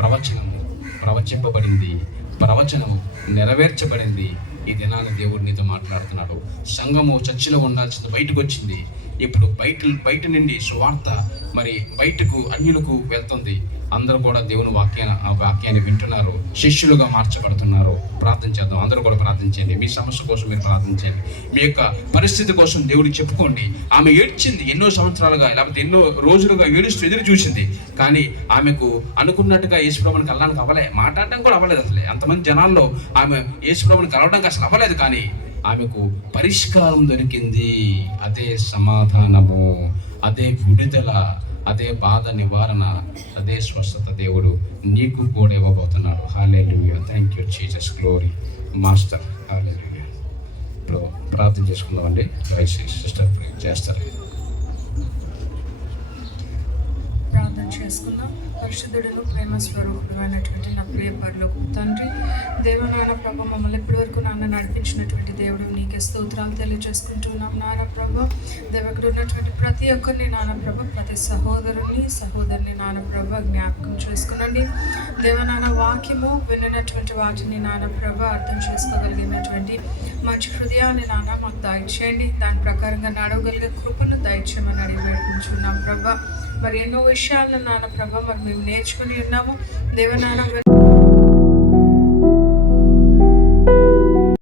ప్రవచనము ప్రవచింపబడింది, ప్రవచనము నెరవేర్చబడింది. ఈ దినాన్ని దేవుడు నీతో మాట్లాడుతున్నాడు. సంఘము చర్చిలో ఉండాల్సింది బయటకు వచ్చింది. ఇప్పుడు బయట నుండి సువార్త మరి బయటకు అన్యులకు వెళ్తుంది. అందరూ కూడా దేవుని వాక్యాన్ని వింటున్నారు, శిష్యులుగా మార్చబడుతున్నారు. ప్రార్థన చేద్దాం. అందరూ కూడా ప్రార్థించండి. మీ సమస్య కోసం మీరు ప్రార్థించండి. మీ యొక్క పరిస్థితి కోసం దేవుడికి చెప్పుకోండి. ఆమె ఏడ్చింది ఎన్నో సంవత్సరాలుగా, లేకపోతే ఎన్నో రోజులుగా ఏడుస్తూ ఎదురు చూసింది. కానీ ఆమెకు అనుకున్నట్టుగా యేసుప్రభువుని కలడానికి అవ్వలే, మాట్లాడడం కూడా అవ్వలేదు. అసలే అంతమంది జనాల్లో ఆమె యేసుప్రభువుని కలవడానికి అసలు అవ్వలేదు. కానీ ఆమెకు పరిష్కారం దొరికింది. అదే సమాధానము, అదే విడుదల, అదే బాధ నివారణ, అదే స్వస్థత దేవుడు నీకు కూడా ఇవ్వబోతున్నాడు. Hallelujah. Thank you Jesus. Glory master. Hallelujah. ఇప్పుడు ప్రార్థన చేసుకుందామండి. సిస్టర్ చేస్తారు. ప్రార్థన చేసుకుందాం. పరిశుద్ధుడును ప్రేమ స్వరూపుడు అయినటువంటి నా ప్రియ పరలోకపు తండ్రి, దేవనాయన ప్రభ, మమ్మల్ని ఇప్పటి వరకు నాన్న నడిపించినటువంటి దేవుడు నీకే స్తోత్రాలు తెలియజేసుకుంటున్నాం. నాన్న ప్రభ, దేవుడు ఉన్నటువంటి ప్రతి ఒక్కరిని నాన్న ప్రభ, ప్రతి సహోదరుని నాన్న ప్రభ జ్ఞాపకం చేసుకునండి. దేవనాయన వాక్యము విన్నటువంటి వాటిని నాన్న ప్రభ అర్థం చేసుకోగలిగినటువంటి మంచి హృదయాన్ని నాన్న మాకు దయచేయండి. దాని ప్రకారంగా నడవగలిగే కృపను దయచేయమని అడిగి వేడుకుంటున్నాం ప్రభ. మరి ఎన్నో విషయాలను నాన్న ప్రభ మరి మేము నేర్చుకుని ఉన్నాము. దేవనాన్న